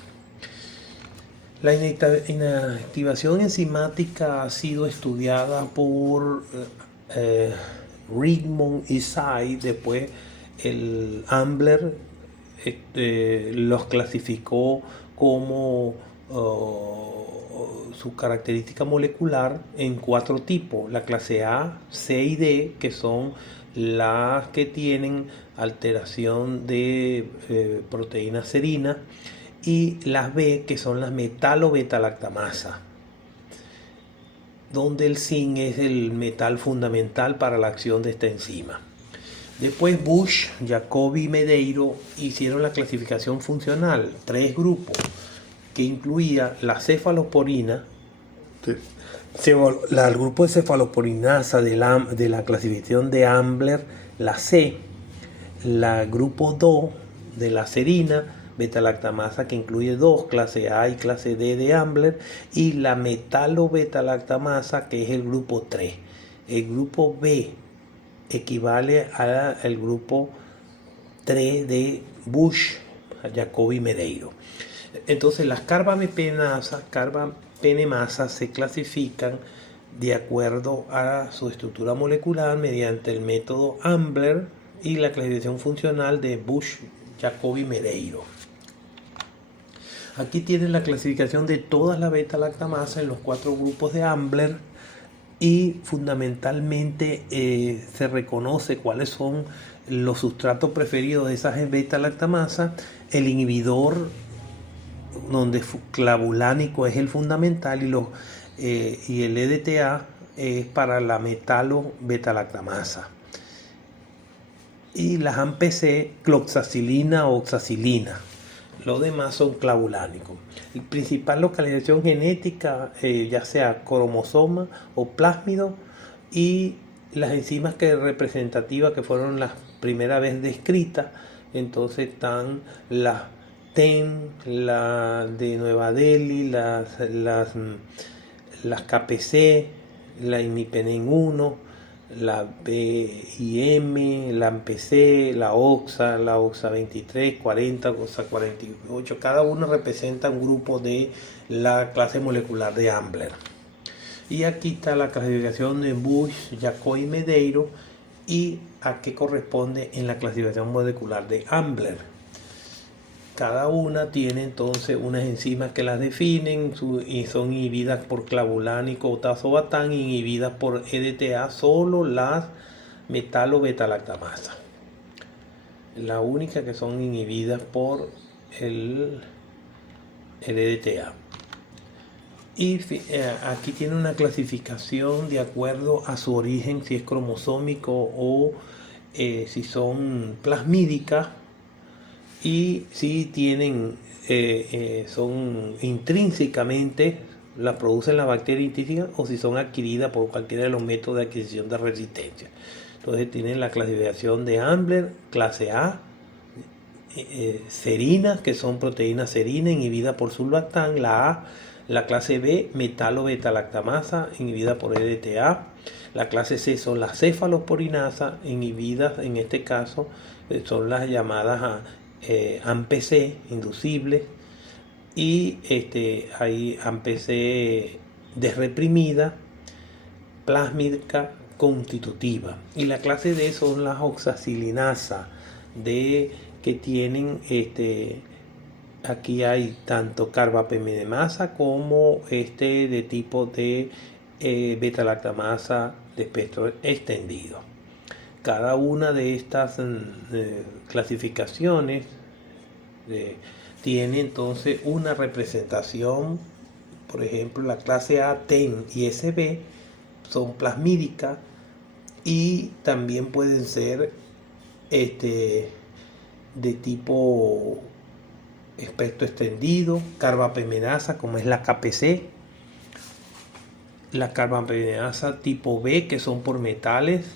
La inactivación enzimática ha sido estudiada por Rigmond y Tsai. Después el Ambler los clasificó como su característica molecular en 4 tipos: la clase A, C y D, que son las que tienen alteración de proteína serina, y las B, que son las metalo-beta-lactamasa, donde el zinc es el metal fundamental para la acción de esta enzima. Después Bush, Jacobi y Medeiro hicieron la clasificación funcional, 3 grupos, que incluía la cefalosporina, el grupo de cefalosporinasa de la clasificación de Ambler, la C, la grupo 2 de la serina, beta-lactamasa, que incluye 2, clase A y clase D de Ambler, y la metalo-beta-lactamasa, que es el grupo 3. El grupo B equivale al grupo 3 de Bush, Jacobi y Medeiro. Entonces las carbapenemasas se clasifican de acuerdo a su estructura molecular mediante el método Ambler y la clasificación funcional de Bush, Jacobi y Medeiro. Aquí tienen la clasificación de todas las beta-lactamasa en los 4 grupos de Ambler, y fundamentalmente se reconoce cuáles son los sustratos preferidos de esas beta-lactamasa. El inhibidor, donde clavulánico es el fundamental, y el EDTA es para la metalo-beta-lactamasa. Y las AMPC, cloxacilina o oxacilina. Los demás son clavulánicos. La principal localización genética, ya sea cromosoma o plásmido, y las enzimas representativas que fueron las primera vez descritas. Entonces están las TEN, la de Nueva Delhi, las KPC, la imipenem 1, la BIM, la AMPC, la OXA 23, 40, OXA 48, cada uno representa un grupo de la clase molecular de Ambler. Y aquí está la clasificación de Bush, Jacobi y Medeiro, y a qué corresponde en la clasificación molecular de Ambler. Cada una tiene entonces unas enzimas que las definen y son inhibidas por clavulánico o tazobactam, inhibidas por EDTA solo las metalo-beta-lactamasa. La única que son inhibidas por el EDTA. Y aquí tiene una clasificación de acuerdo a su origen, si es cromosómico o si son plasmídicas. Y si tienen, son intrínsecamente, las producen la bacteria intrínseca, o si son adquiridas por cualquiera de los métodos de adquisición de resistencia. Entonces tienen la clasificación de Ambler, clase A, serinas, que son proteínas serina inhibida por surlactam, la A. La clase B, metalo-beta-lactamasa, inhibida por EDTA. La clase C son las cefalosporinasas, inhibidas, en este caso, son las llamadas AMPC inducibles, y hay AMPC desreprimida, plásmica constitutiva. Y la clase D son las oxacilinasas, que tienen aquí hay tanto carbapenemasa como de tipo de beta-lactamasa de espectro extendido. Cada una de estas clasificaciones tiene entonces una representación. Por ejemplo, la clase A, TEN y SB son plasmídicas, y también pueden ser de tipo espectro extendido, carbampenasa como es la KPC, la carbampenasa tipo B que son por metales,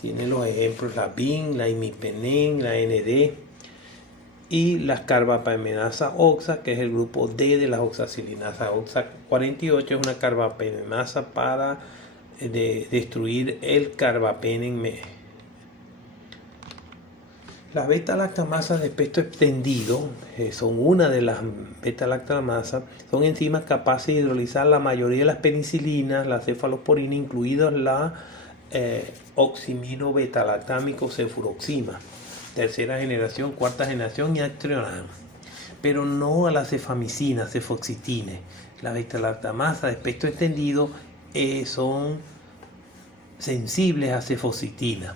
tiene los ejemplos la BIN, la imipenem, la ND, y las carbampenasa oxa, que es el grupo D de las oxacilinasas. Oxa 48 es una carbampenasa para destruir el carbapenem. Las beta-lactamasas de espectro extendido son una de las beta-lactamasas, son enzimas capaces de hidrolizar la mayoría de las penicilinas, la cefalosporina, incluidos la oximino-beta-lactámico cefuroxima, tercera generación, cuarta generación y actreonam, pero no a la cefamicina, cefoxitine. Las beta-lactamasas de espectro extendido son sensibles a cefoxitina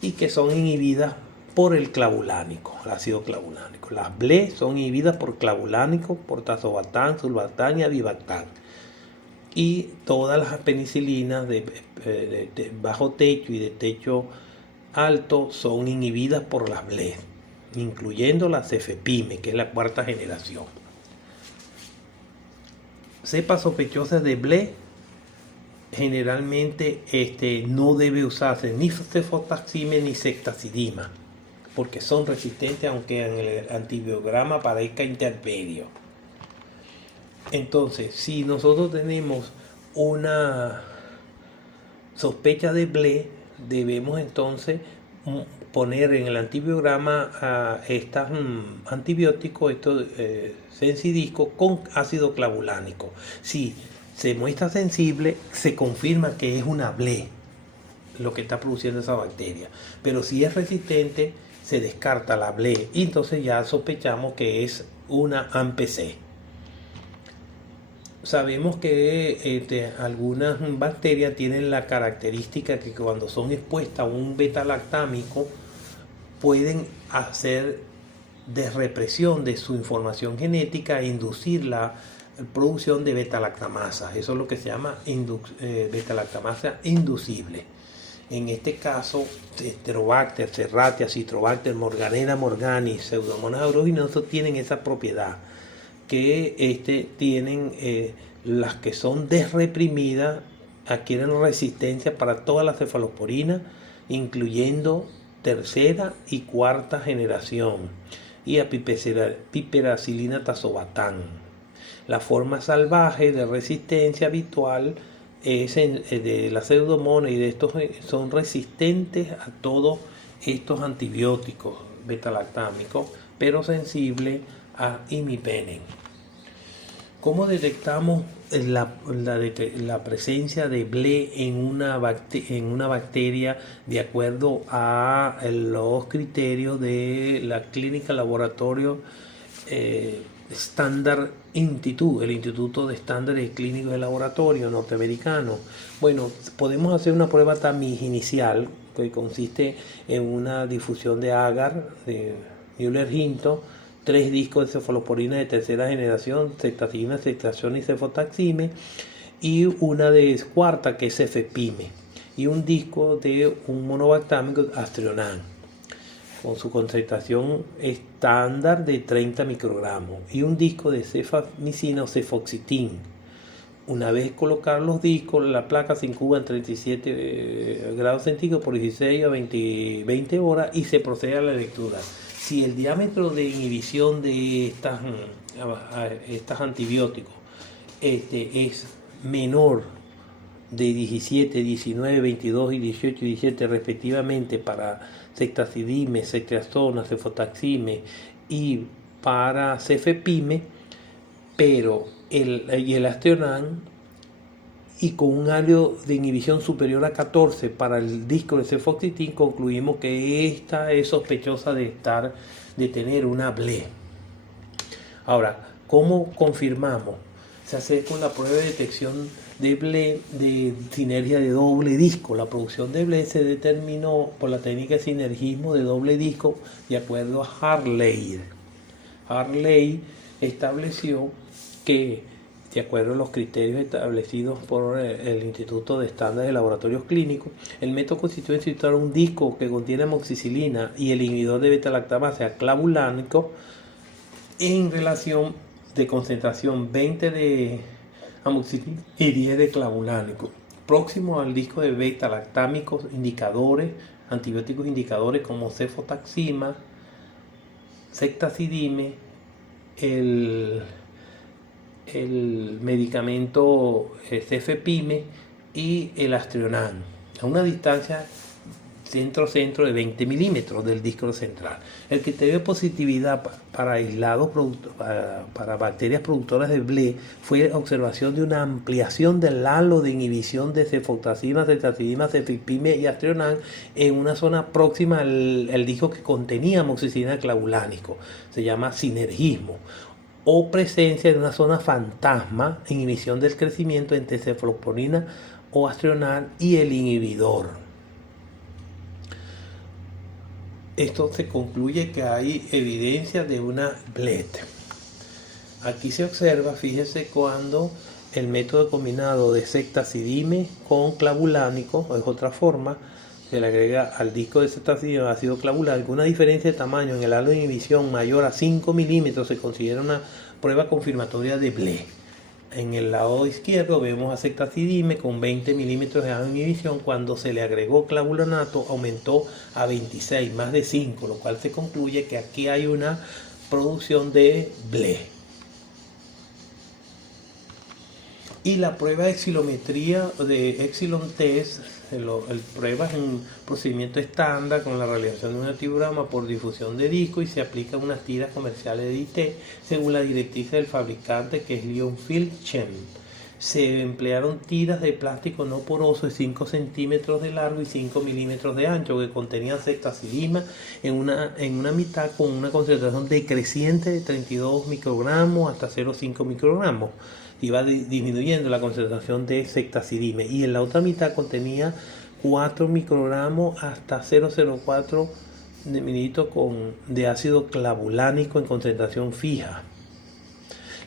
y que son inhibidas por el clavulánico, el ácido clavulánico. Las BLE son inhibidas por clavulánico, por tazobactam, sulbactam y avibactam. Y todas las penicilinas de bajo techo y de techo alto son inhibidas por las BLE, incluyendo la cefepime, que es la cuarta generación. Cepas sospechosas de BLE generalmente no debe usarse ni cefotaxime ni ceftazidima, porque son resistentes aunque en el antibiograma parezca intermedio. Entonces, si nosotros tenemos una sospecha de BLE, debemos entonces poner en el antibiograma a estos antibióticos, estos sensidiscos con ácido clavulánico. Si se muestra sensible, se confirma que es una BLE lo que está produciendo esa bacteria. Pero si es resistente, se descarta la BLE y entonces ya sospechamos que es una AMPC. Sabemos que algunas bacterias tienen la característica que cuando son expuestas a un beta-lactámico pueden hacer desrepresión de su información genética e inducir la producción de beta-lactamasas. Eso es lo que se llama beta-lactamasa inducible. En este caso, Enterobacter, Serratia, Citrobacter, Morganella morgani, Pseudomonas aeruginosos tienen esa propiedad, que tienen las que son desreprimidas, adquieren resistencia para toda la cefalosporina, incluyendo tercera y cuarta generación, y a piperacilina tazobactam. La forma salvaje de resistencia habitual es de la pseudomonas, y de estos son resistentes a todos estos antibióticos beta-lactámicos, pero sensibles a imipenem. ¿Cómo detectamos la presencia de BLE en una bacteria de acuerdo a los criterios de la clínica laboratorio Standard Institute, el Instituto de Estándares Clínicos de Laboratorio norteamericano? Bueno, podemos hacer una prueba TAMIS inicial que consiste en una difusión de agar de Müller-Hinton, 3 discos de cefalosporina de tercera generación, ceftazidima, ceftriaxona y cefotaxime, y una de cuarta que es cefepime, y un disco de un monobactámico Astreonam con su concentración estándar de 30 microgramos, y un disco de cefamicina o cefoxitin. Una vez colocar los discos, la placa se incuba en 37 grados centígrados por 16 a 20 horas y se procede a la lectura. Si el diámetro de inhibición de estas antibióticos es menor de 17, 19, 22 y 18 y 17 respectivamente para ceftazidime, ceftriaxona, cefotaxime y para cefepime, pero el Astreonam, y con un área de inhibición superior a 14 para el disco de cefoxitin, concluimos que esta es sospechosa de tener una BLE. Ahora, ¿cómo confirmamos? Se hace con la prueba de detección de BLE de sinergia de doble disco. La producción de BLE se determinó por la técnica de sinergismo de doble disco de acuerdo a Hartley. Hartley estableció que de acuerdo a los criterios establecidos por el Instituto de Estándares de Laboratorios Clínicos. El método consiste en situar un disco que contiene amoxicilina y el inhibidor de beta-lactamasa clavulánico en relación de concentración 20 de amoxicilina y 10 de clavulánico, próximo al disco de beta-lactámicos indicadores, antibióticos indicadores como cefotaxima, ceftazidime, el medicamento cefepime y el astrionam, a una distancia centro-centro de 20 milímetros del disco central. El criterio de positividad para aislados para bacterias productoras de BLE fue observación de una ampliación del halo de inhibición de cefotaxima, ceftazidima, cefepime y astrionam en una zona próxima al disco que contenía amoxicilina clavulánico. Se llama sinergismo, o presencia de una zona fantasma, inhibición del crecimiento entre cefalosporina o astrionam y el inhibidor. Esto se concluye que hay evidencia de una BLET. Aquí se observa, fíjese, cuando el método combinado de ceftazidime con clavulánico, o es otra forma, se le agrega al disco de ceftazidime ácido clavulánico, una diferencia de tamaño en el halo de inhibición mayor a 5 milímetros se considera una prueba confirmatoria de BLE. En el lado izquierdo vemos a ceftazidime con 20 milímetros de halo de inhibición. Cuando se le agregó clavulanato aumentó a 26, más de 5, lo cual se concluye que aquí hay una producción de BLE. Y la prueba de exilometría de Exilon Test, prueba es un procedimiento estándar con la realización de un antibiograma por difusión de disco y se aplican unas tiras comerciales de IT según la directriz del fabricante, que es Lionfield Chem. Se emplearon tiras de plástico no poroso de 5 centímetros de largo y 5 milímetros de ancho que contenían ceftazidima en una mitad con una concentración decreciente de 32 microgramos hasta 0,5 microgramos. Iba disminuyendo la concentración de ceftazidime, y en la otra mitad contenía 4 microgramos hasta 0,04 de mililitros de ácido clavulánico en concentración fija.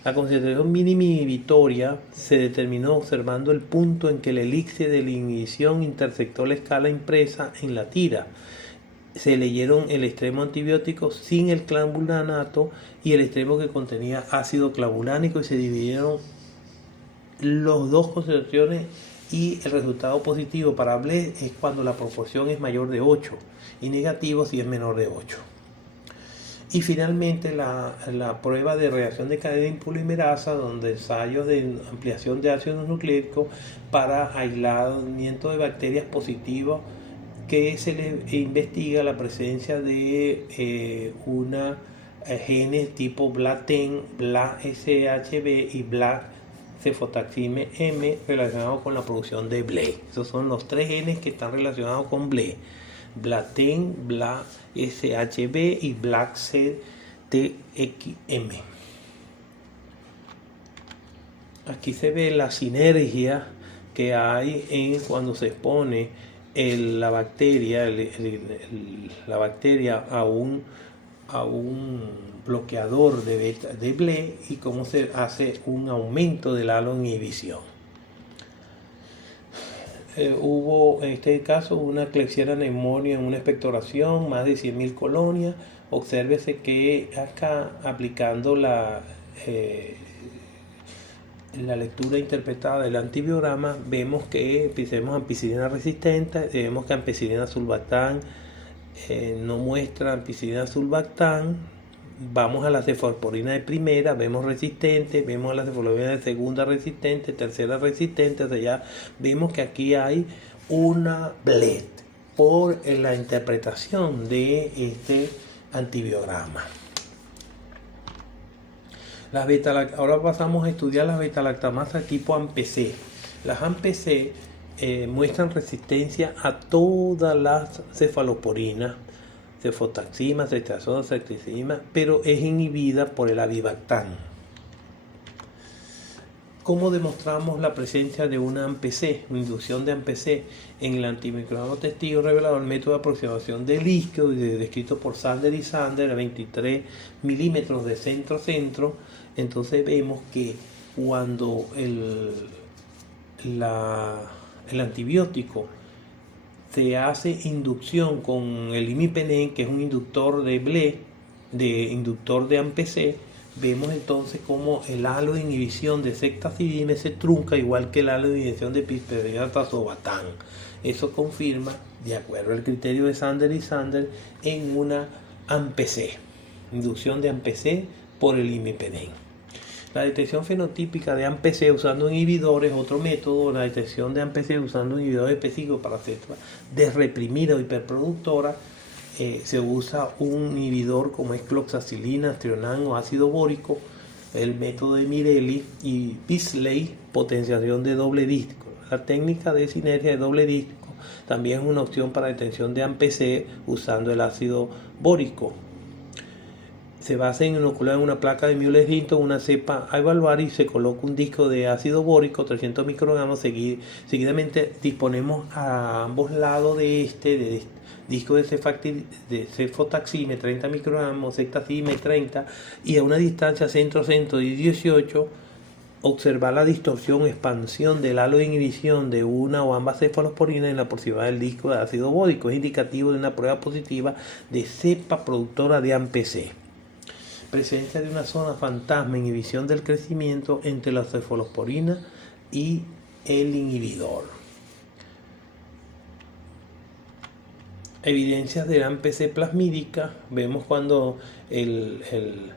La concentración mínima inhibitoria se determinó observando el punto en que el elixir de la inhibición intersectó la escala impresa en la tira. Se leyeron el extremo antibiótico sin el clavulanato y el extremo que contenía ácido clavulánico y se dividieron las dos concentraciones, y el resultado positivo para BLE es cuando la proporción es mayor de 8 y negativo si es menor de 8. Y finalmente la prueba de reacción de cadena en polimerasa, donde ensayos de ampliación de ácido nucleico para aislamiento de bacterias positivas, que se le investiga la presencia de una genes tipo BLA10, BLA-SHB y BLA-cefotaxime M relacionados con la producción de BLE. Esos son los 3 genes que están relacionados con BLE: BLA10, BLA-SHB y BLA-CTXM. Aquí se ve la sinergia que hay cuando se expone la bacteria a un bloqueador de BLE y cómo se hace un aumento del halo de inhibición. Hubo en este caso una Klebsiella pneumoniae en una expectoración, más de 100.000 colonias. Obsérvese que acá, aplicando la lectura interpretada del antibiograma, vemos que empecemos ampicilina resistente, vemos que ampicilina sulbactam no muestra ampicilina sulbactam. Vamos a la cefalosporina de primera, vemos resistente, vemos a la cefalosporina de segunda resistente, tercera resistente, o sea, ya vemos que aquí hay una BLET por la interpretación de este antibiograma. Ahora pasamos a estudiar las beta-lactamasas tipo AMPC. Las AMPC muestran resistencia a todas las cefalosporinas, cefotaxima, cetrazona, ceftazidima, pero es inhibida por el avibactam. ¿Cómo demostramos la presencia de una AMPC, una inducción de AMPC en el antimicrobiano testigo revelado? El método de aproximación del isquio, descrito por Sander y Sander, a 23 milímetros de centro a centro. Entonces vemos que cuando el antibiótico se hace inducción con el imipenem, que es un inductor de BLE, inductor de AMP-C, vemos entonces cómo el halo de inhibición de ceftazidime se trunca igual que el halo de inhibición de piperacin. Eso confirma, de acuerdo al criterio de Sander y Sander, en una AMP-C, inducción de AMP-C por el imipenem. La detección fenotípica de AMP-C usando inhibidores, otro método, la detección de AMP-C usando inhibidores específicos para células desreprimidas o hiperproductora, se usa un inhibidor como es cloxacilina, trionan o ácido bórico, el método de Mirelli y Beasley, potenciación de doble dístico. La técnica de sinergia de doble dístico también es una opción para detección de AMP-C usando el ácido bórico. Se basa en inocular una placa de Müller-Hinton, una cepa a evaluar, y se coloca un disco de ácido bórico, 300 microgramos. Seguidamente disponemos a ambos lados de disco de cefotaxime 30 microgramos, ceftazidime 30, y a una distancia centro-centro de 18, observar la distorsión, expansión del halo de inhibición de una o ambas cefalosporinas en la proximidad del disco de ácido bórico. Es indicativo de una prueba positiva de cepa productora de AMP-C. Presencia de una zona fantasma, inhibición del crecimiento entre la cefalosporina y el inhibidor. Evidencias de AMP-C plasmídica. Vemos cuando el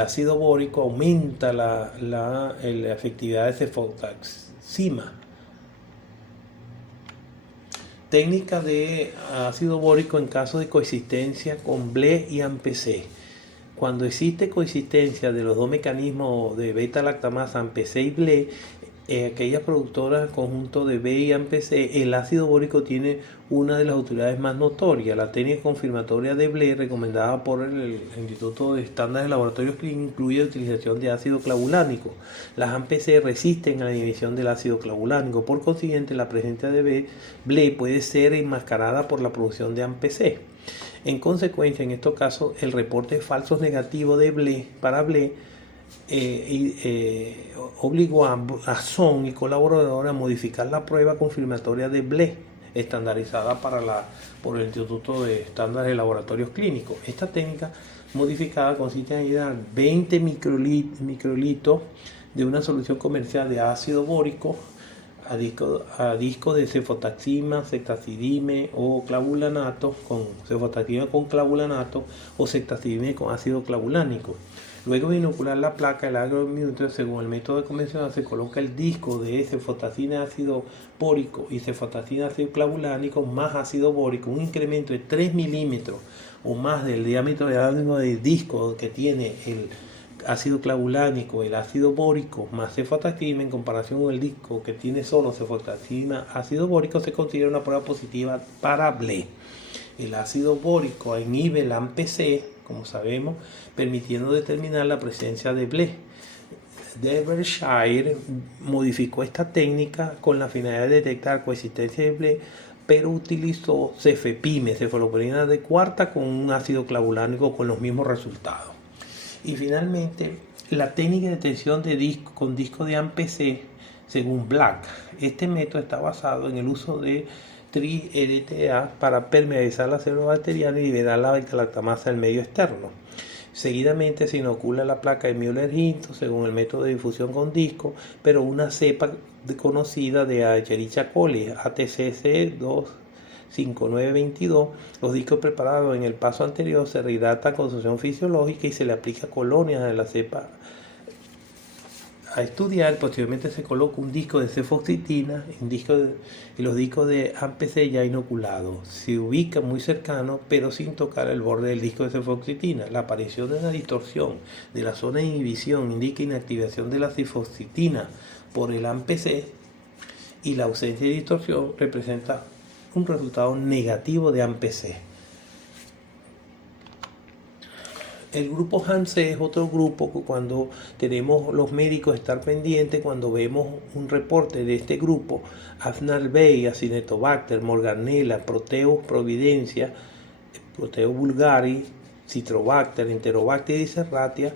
ácido bórico aumenta la efectividad de cefotaxima. Técnica de ácido bórico en caso de coexistencia con BLE y AMP-C. Cuando existe coexistencia de los dos mecanismos de beta-lactamasa, AMP-C y BLE, aquellas productoras conjunto de B y AMP-C, el ácido bórico tiene una de las utilidades más notorias. La técnica confirmatoria de BLE, recomendada por el Instituto de Estándares de Laboratorios Clínicos, incluye la utilización de ácido clavulánico. Las AMP-C resisten a la inhibición del ácido clavulánico, por consiguiente la presencia de BLE puede ser enmascarada por la producción de AMP-C. En consecuencia, en estos casos, el reporte de falsos negativos de BLE para BLE obligó a Son y colaboradores a modificar la prueba confirmatoria de BLE, estandarizada por el Instituto de Estándares de Laboratorios Clínicos. Esta técnica modificada consiste en añadir 20 microlitros de una solución comercial de ácido bórico a disco de cefotaxima, ceftazidime o clavulanato, con cefotaxima con clavulanato o ceftazidime con ácido clavulánico. Luego de inocular la placa, el largo de minutos, según el método convencional, se coloca el disco de cefotaxina ácido bórico y cefotaxina ácido clavulánico más ácido bórico, un incremento de 3 milímetros o más del diámetro del disco que tiene el ácido clavulánico, el ácido bórico más cefotaxima en comparación con el disco que tiene solo cefotaxima ácido bórico, se considera una prueba positiva para BLE. El ácido bórico inhibe el AMP-C, como sabemos, permitiendo determinar la presencia de BLE. Derbyshire modificó esta técnica con la finalidad de detectar coexistencia de BLE, pero utilizó cefepime, cefalosporina de cuarta, con un ácido clavulánico con los mismos resultados. Y finalmente, la técnica de detección de disco con disco de AMP-C según Black. Este método está basado en el uso de tri-EDTA para permeabilizar la célula bacteriana y liberar la beta-lactamasa del medio externo. Seguidamente se inocula la placa de Müller-Hinton según el método de difusión con disco, pero una cepa conocida de Escherichia coli, ATCC25922. Los discos preparados en el paso anterior se rehidratan con solución fisiológica y se le aplica colonias de la cepa a estudiar. Posteriormente se coloca un disco de cefoxitina y los discos de AMP-C ya inoculados. Se ubica muy cercano, pero sin tocar el borde del disco de cefoxitina. La aparición de una distorsión de la zona de inhibición indica inactivación de la cefoxitina por el AMP-C, y la ausencia de distorsión representa un resultado negativo de AMP-C. El grupo HANSE es otro grupo que cuando tenemos los médicos estar pendientes cuando vemos un reporte de este grupo: Afnal-Bey, Acinetobacter, Morganella, Proteus providencia, Proteus vulgaris, Citrobacter, Enterobacter y Serratia.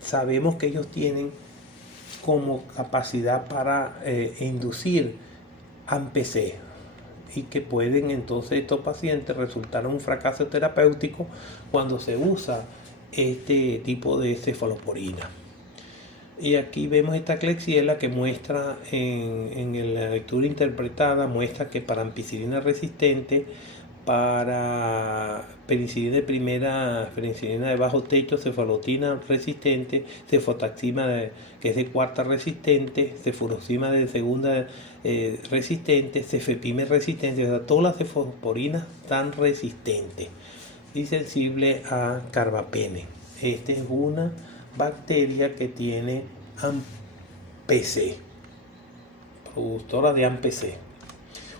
Sabemos que ellos tienen como capacidad para inducir AMP-C, y que pueden entonces estos pacientes resultar en un fracaso terapéutico cuando se usa este tipo de cefalosporina. Y aquí vemos esta Klebsiella que muestra en la lectura interpretada, muestra que para ampicilina resistente, para penicilina de primera, penicilina de bajo techo, cefalotina resistente, cefotaxima que es de cuarta resistente, cefuroxima de segunda resistente, cefepime resistente, o sea, todas las cefalosporinas están resistentes y sensibles a carbapene. Esta es una bacteria que tiene AMP-C, productora de AMP-C.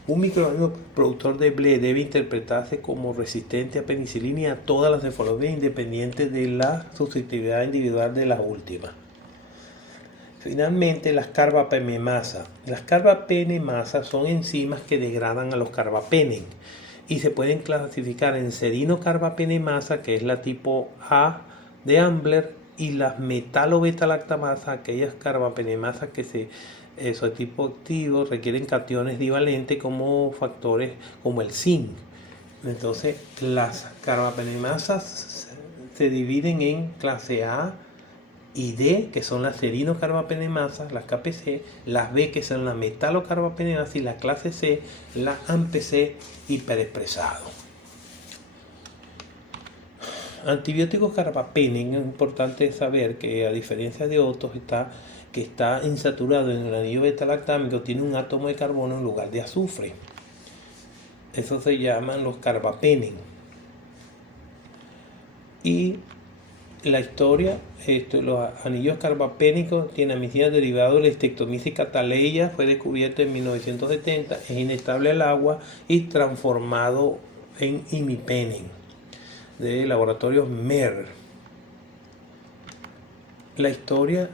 Un microorganismo productor de BLE debe interpretarse como resistente a penicilina y a todas las cefalosporina, independiente de la susceptibilidad individual de las últimas. Finalmente, las carbapenemasas. Las carbapenemasas son enzimas que degradan a los carbapenen y se pueden clasificar en serinocarbapenemasa, que es la tipo A de Ambler, y las metalo-beta-lactamasa, aquellas carbapenemasas que su tipo activo requieren cationes divalentes como factores como el zinc. Entonces, las carbapenemasas se dividen en clase A y D, que son las serinocarbapenemasas, las KPC, las B, que son las metalocarbapenemasas, y la clase C, la AMP-C hiperexpresado. Antibióticos carbapenen, es importante saber que a diferencia de otros que está insaturado en el anillo beta-lactámico, tiene un átomo de carbono en lugar de azufre. Eso se llaman los carbapenen. Y la historia, los anillos carbapénicos tienen amicina derivado de la Streptomyces cataleya, fue descubierto en 1970, es inestable al agua y transformado en imipenen de laboratorios Merck. La historia,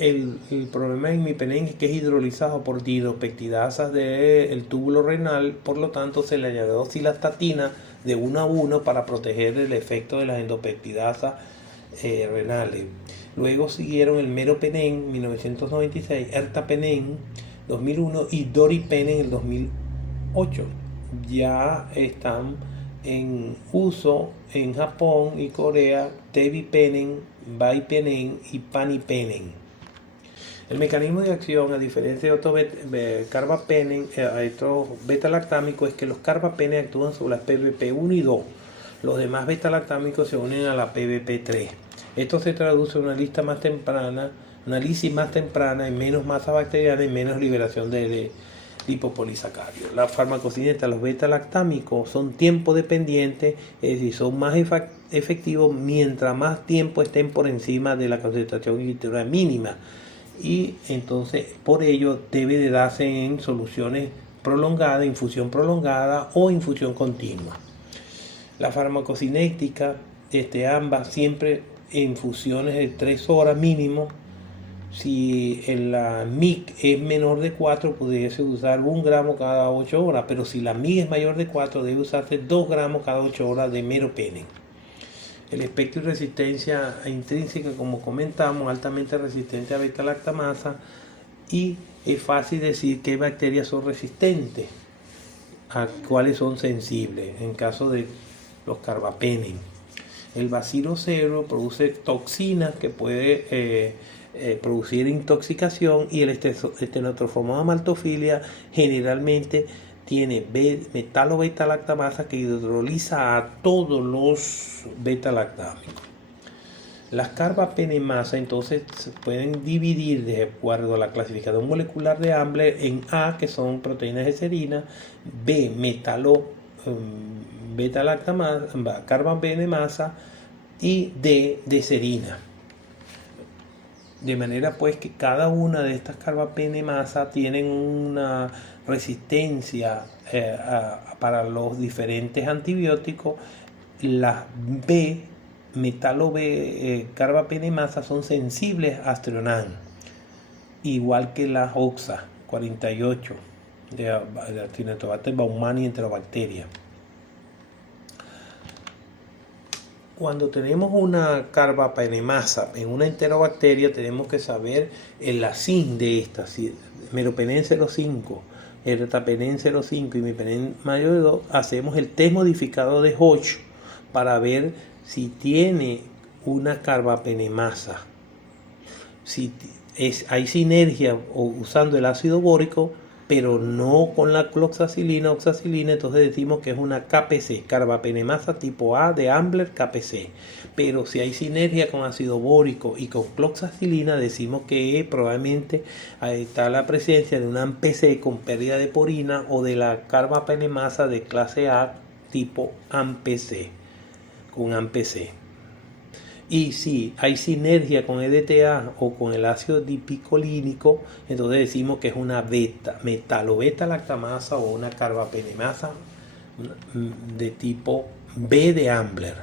el problema de imipenen es que es hidrolizado por dihidropeptidasas del túbulo renal, por lo tanto se le añadió cilastatina de 1 a 1 para proteger el efecto de las endopeptidasas renales. Luego siguieron el meropenem 1996, ertapenem 2001 y doripenem en 2008. Ya están en uso en Japón y Corea tebipenem, varepenem y panipenem. El mecanismo de acción, a diferencia de otros carbapenen, estos beta-lactámicos, es que los carbapenes actúan sobre las PBP1 y 2. Los demás beta-lactámicos se unen a la PBP3. Esto se traduce en una lisis más temprana, en menos masa bacteriana y menos liberación de lipopolisacáridos. La farmacocinética, los beta-lactámicos son tiempo dependientes, es decir, son más efectivos mientras más tiempo estén por encima de la concentración intracelular mínima. Y entonces por ello debe de darse en soluciones prolongadas, infusión prolongada o infusión continua. La farmacocinética, ambas siempre en infusiones de 3 horas mínimo. Si la MIC es menor de 4, pudiese usar 1 gramo cada 8 horas, pero si la MIC es mayor de 4, debe usarse 2 gramos cada 8 horas de meropenem. El espectro y resistencia intrínseca, como comentamos, altamente resistente a beta-lactamasa, y es fácil decir qué bacterias son resistentes, a cuáles son sensibles, en caso de los carbapenem. El Bacillus cereus produce toxinas que puede producir intoxicación, y el Stenotrophomonas maltophilia generalmente tiene metalo-beta-lactamasa que hidroliza a todos los beta-lactámicos. Las carbapenemasas entonces se pueden dividir de acuerdo a la clasificación molecular de Ambler en A, que son proteínas de serina, B, beta-lactamasa, carbapenemasa, y D, de serina. De manera pues que cada una de estas carbapenemasas tienen una resistencia para los diferentes antibióticos. Las B, carbapenemasas, son sensibles a Astronan, igual que las OXA 48 de Acinetobacter baumannii enterobacteria. Cuando tenemos una carbapenemasa en una enterobacteria, tenemos que saber el ASIN de esta, si Meropenem 05, Ertapenem 05 y Imipenem mayor de 2, hacemos el test modificado de Hodge para ver si tiene una carbapenemasa. Si hay sinergia usando el ácido bórico, pero no con la cloxacilina, oxacilina, entonces decimos que es una KPC, carbapenemasa tipo A de Ambler KPC. Pero si hay sinergia con ácido bórico y con cloxacilina, decimos que probablemente está la presencia de una AMPC con pérdida de porina o de la carbapenemasa de clase A tipo AMPC, con AMPC. Y si hay sinergia con EDTA o con el ácido dipicolínico, entonces decimos que es una metalobeta-lactamasa o una carbapenemasa de tipo B de Ambler.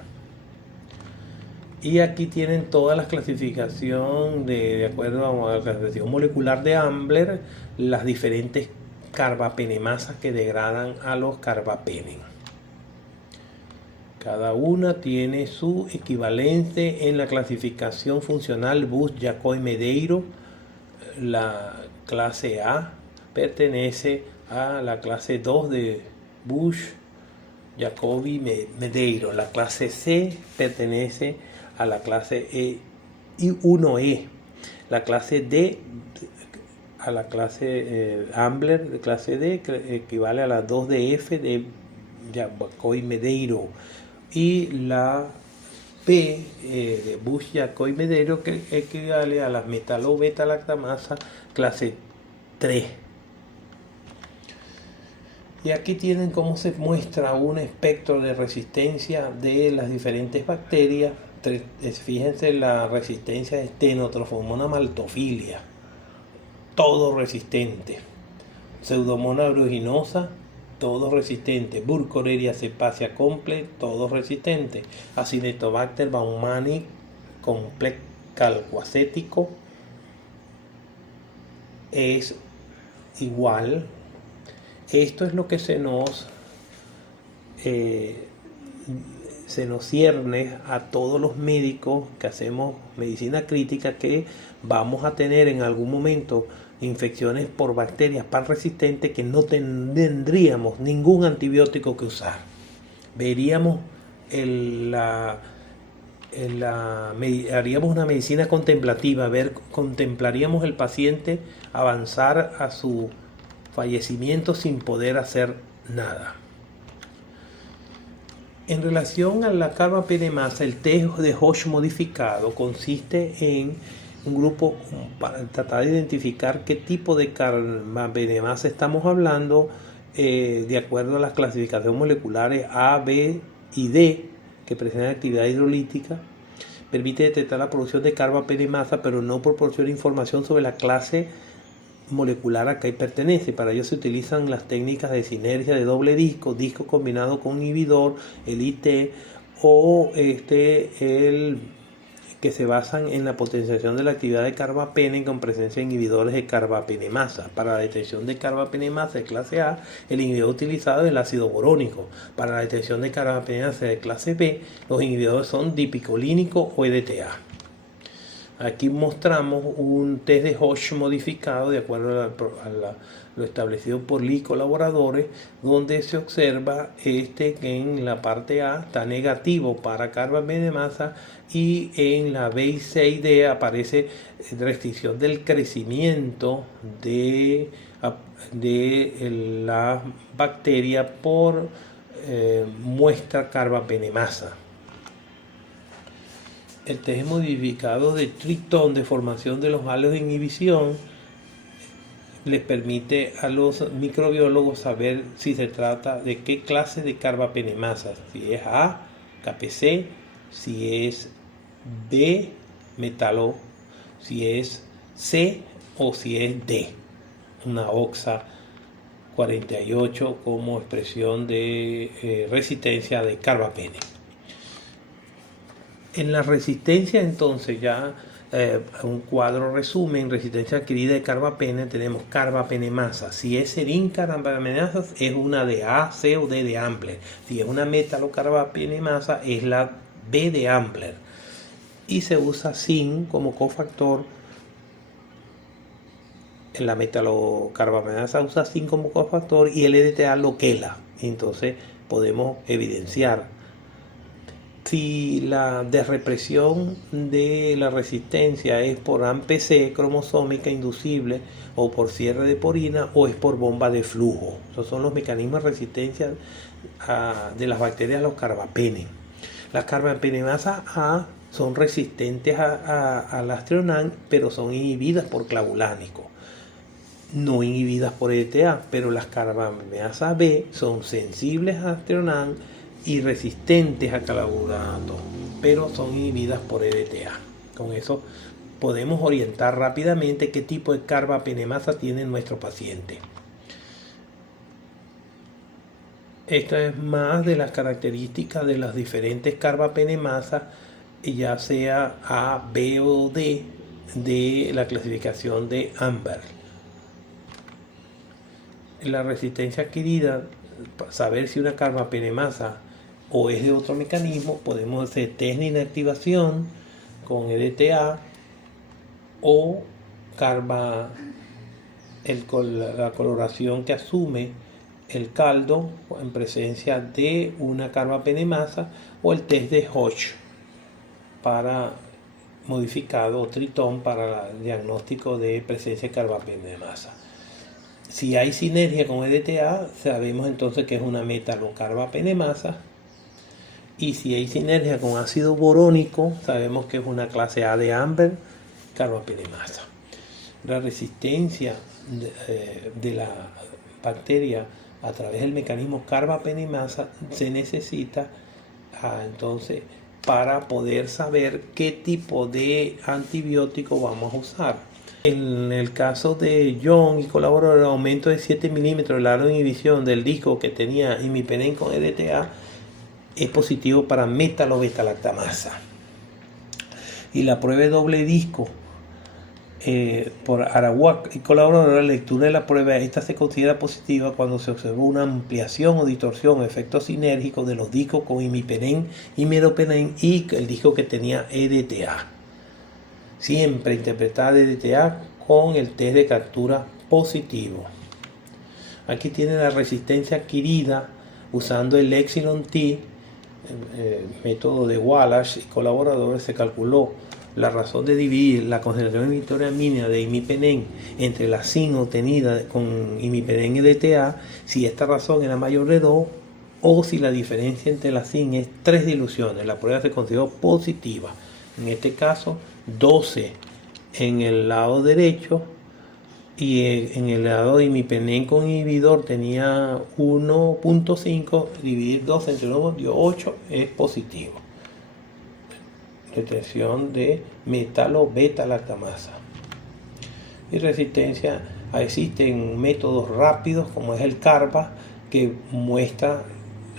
Y aquí tienen todas las clasificaciones de acuerdo a la clasificación molecular de Ambler, las diferentes carbapenemasas que degradan a los carbapenem. Cada una tiene su equivalente en la clasificación funcional Busch-Jacobi-Medeiro. La clase A pertenece a la clase 2 de Busch-Jacobi-Medeiro. La clase C pertenece a la clase E1E. La clase D a la clase Ambler de clase D, que equivale a la 2DF de Jacobi-Medeiro. Y la P de Busch-Jacobi-Medeiro, que equivale a la metalobeta-lactamasa clase 3. Y aquí tienen cómo se muestra un espectro de resistencia de las diferentes bacterias. Fíjense la resistencia de Stenotrophomonas maltophilia, todo resistente. Pseudomonas aeruginosa, todos resistentes. Burkholderia cepacia complex, todos resistentes. Acinetobacter baumannii complex calcoacético es igual. Esto es lo que se nos cierne a todos los médicos que hacemos medicina crítica, que vamos a tener en algún momento infecciones por bacterias pan resistentes que no tendríamos ningún antibiótico que usar. Veríamos haríamos una medicina contemplativa, contemplaríamos el paciente avanzar a su fallecimiento sin poder hacer nada. En relación a la carbapenemasa, el test de Hodge modificado consiste en un grupo para tratar de identificar qué tipo de carbapenemasa estamos hablando de acuerdo a las clasificaciones moleculares A, B y D que presentan actividad hidrolítica. Permite detectar la producción de carbapenemasa, pero no proporciona información sobre la clase molecular a que pertenece. Para ello se utilizan las técnicas de sinergia de doble disco combinado con inhibidor, el IT o el que se basan en la potenciación de la actividad de carbapenem con presencia de inhibidores de carbapenemasa. Para la detección de carbapenemasa de clase A, el inhibidor utilizado es el ácido borónico. Para la detección de carbapenemasa de clase B, los inhibidores son dipicolínico o EDTA. Aquí mostramos un test de Hodge modificado de acuerdo a lo establecido por Lee y colaboradores, donde se observa que en la parte A está negativo para carbapenemasa y en la B y C y D aparece restricción del crecimiento de la bacteria por muestra carbapenemasa. El test modificado de Triton de formación de los halos de inhibición les permite a los microbiólogos saber si se trata de qué clase de carbapenemasa, si es A, KPC, si es B, metalo, si es C o si es D, una OXA 48 como expresión de resistencia de carbapenem. En la resistencia, entonces, ya un cuadro resumen: resistencia adquirida de carbapenem, tenemos carbapenemasa. Si es serincarbapenemasa, es una de A, C o D de Ambler. Si es una metalocarbapenemasa, es la B de Ambler. Y se usa zinc como cofactor. En la metalocarbapenasa usa zinc como cofactor y el EDTA lo quela. Entonces podemos evidenciar si la desrepresión de la resistencia es por AMP-C cromosómica inducible o por cierre de porina o es por bomba de flujo. Esos son los mecanismos de resistencia de las bacterias a los carbapenem. Las carbapenemasas A son resistentes al Astronan, pero son inhibidas por clavulánico, no inhibidas por EDTA, pero las carbapenemasas B son sensibles a Astronan y resistentes a clavulato, pero son inhibidas por EDTA. Con eso podemos orientar rápidamente qué tipo de carbapenemasa tiene nuestro paciente. Esta es más de las características de las diferentes carbapenemasas, ya sea A, B o D, de la clasificación de Ambler. La resistencia adquirida, para saber si una carbapenemasa o es de otro mecanismo, podemos hacer test de inactivación con EDTA o la coloración que asume el caldo en presencia de una carbapenemasa, o el test de Hodge para modificado o Tritón para el diagnóstico de presencia de carbapenemasa. Si hay sinergia con EDTA, sabemos entonces que es una metalocarbapenemasa. Y si hay sinergia con ácido borónico, sabemos que es una clase A de Ambler carbapenemasa. La resistencia de la bacteria a través del mecanismo carbapenemasa se necesita entonces para poder saber qué tipo de antibiótico vamos a usar. En el caso de John y colaborador, el aumento de 7 milímetros del aro de inhibición del disco que tenía imipenem con EDTA es positivo para metalobeta-lactamasa. Y la prueba de doble disco por Arawak y colaborador, la lectura de la prueba, esta se considera positiva cuando se observó una ampliación o distorsión o efecto sinérgico de los discos con imipenem y meropenem y el disco que tenía EDTA. Siempre interpretar EDTA con el test de captura positivo. Aquí tiene la resistencia adquirida usando el Epsilon T, el método de Wallace y colaboradores. Se calculó la razón de dividir la concentración inhibitoria mínima de imipenem entre la zinc obtenida con imipenem y EDTA, si esta razón era mayor de 2 o si la diferencia entre la zinc es 3 diluciones. La prueba se consideró positiva. En este caso, 12 en el lado derecho y en el lado de imipenem con inhibidor tenía 1.5, dividir 12 entre 1 dio 8, es positivo. Detección de metalobeta-lactamasa. Y resistencia, existen métodos rápidos como es el CARBA, que muestra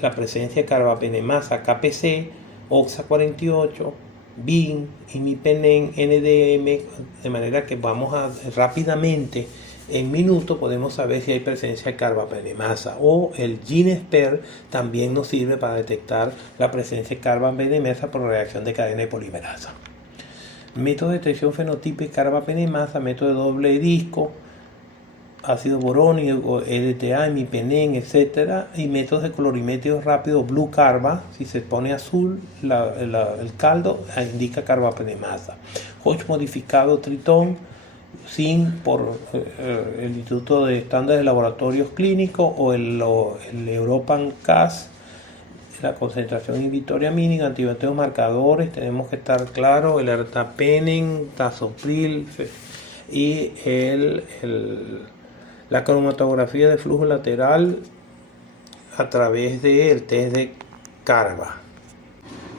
la presencia de carbapenemasa KPC, OXA48, BIN, imipenem, NDM, de manera que vamos a rápidamente, en minutos, podemos saber si hay presencia de carbapenemasa. O el GeneSpert también nos sirve para detectar la presencia de carbapenemasa por reacción de cadena de polimerasa. Método de detección fenotípica carbapenemasa, método de doble disco, ácido borónico, EDTA, imipenem, etc. Y métodos de colorimetría rápido, Blue Carba, si se pone azul el caldo, indica carbapenemasa. Hodge modificado Tritón, zinc por el Instituto de Estándares de Laboratorios Clínicos o el European CAS, la concentración inhibitoria mínima, antibióticos marcadores, tenemos que estar claros, el ertapenem, tazopril y la cromatografía de flujo lateral a través del test de CARBA.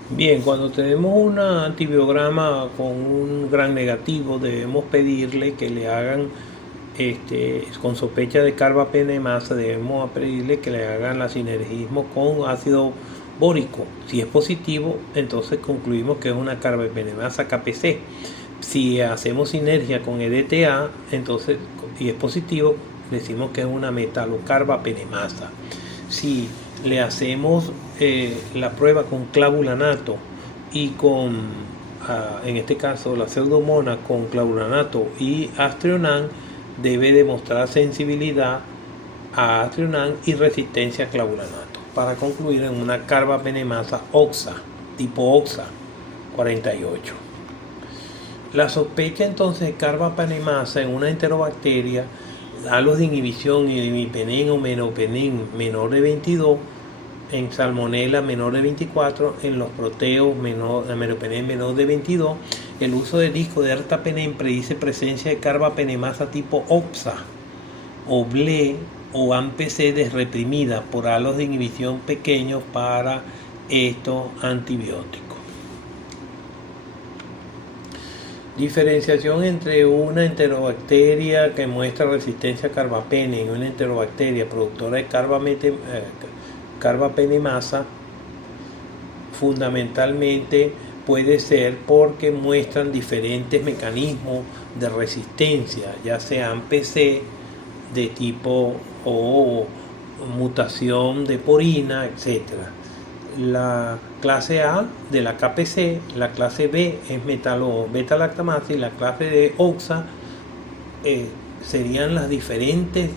Bien, cuando tenemos un antibiograma con un gran negativo, debemos pedirle que le hagan, con sospecha de carbapenemasa, debemos pedirle que le hagan la sinergismo con ácido bórico. Si es positivo, entonces concluimos que es una carbapenemasa KPC. Si hacemos sinergia con EDTA, entonces, y es positivo, decimos que es una metalocarbapenemasa. Si le hacemos la prueba con clavulanato y en este caso la pseudomonas con clavulanato y Aztreonam, debe demostrar sensibilidad a Aztreonam y resistencia a clavulanato, para concluir en una carbapenemasa OXA, tipo OXA 48. La sospecha entonces de carbapenemasa en una enterobacteria, halos de inhibición y imipenem o meropenem menor de 22, en salmonella menor de 24, en los proteos meropenem menor de 22. El uso de disco de ertapenem predice presencia de carbapenemasa tipo OXA o BLE o AMPC desreprimida por halos de inhibición pequeños para estos antibióticos. Diferenciación entre una enterobacteria que muestra resistencia a carbapenem y una enterobacteria productora de carbapenemasa fundamentalmente puede ser porque muestran diferentes mecanismos de resistencia, ya sean PC de tipo o mutación de porina, etc. La clase A de la KPC, la clase B es beta-lactamasa y la clase de OXA serían los diferentes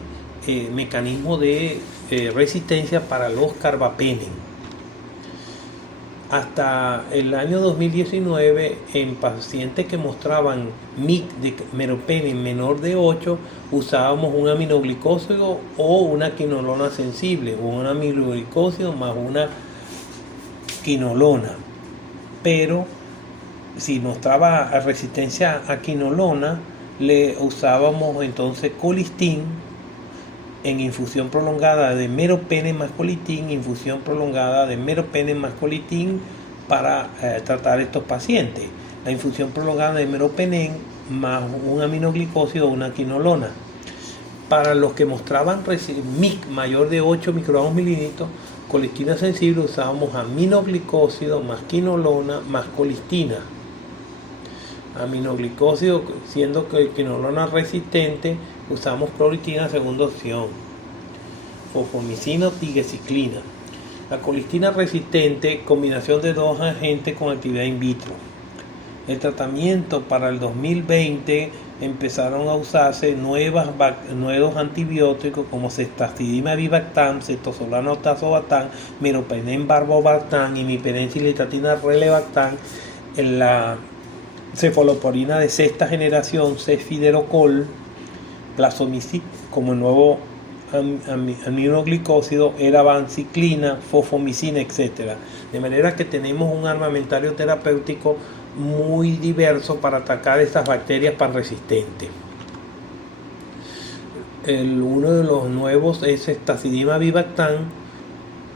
mecanismos de resistencia para los carbapenem. Hasta el año 2019, en pacientes que mostraban MIC de meropenem menor de 8, usábamos un aminoglicósido o una quinolona sensible, o un aminoglicósido más una quinolona. Pero si mostraba resistencia a quinolona, le usábamos entonces colistin en infusión prolongada de meropenem más colistin, infusión prolongada de meropenem más colistin para tratar estos pacientes. La infusión prolongada de meropenem más un aminoglicósido o una quinolona. Para los que mostraban MIC mayor de 8 microgramos mililitros, colistina sensible, usábamos aminoglicósido más quinolona más colistina. Aminoglicósido, siendo que quinolona resistente, usamos cloristina segunda opción, fosfomicina o tigecyclina. La colistina resistente, combinación de dos agentes con actividad in vitro. El tratamiento para el 2020 empezaron a usarse nuevos antibióticos como ceftazidima avibactam, cetosolano tazobactam, meropenem barbobactam, imipenem cilastatina relebactam, en la cefalosporina de sexta generación, cefiderocol, plasomicin como el nuevo aminoglicósido, era vanciclina, fosfomicina, etc. De manera que tenemos un armamentario terapéutico muy diverso para atacar estas bacterias panresistentes. Uno de los nuevos es ceftazidima avibactam,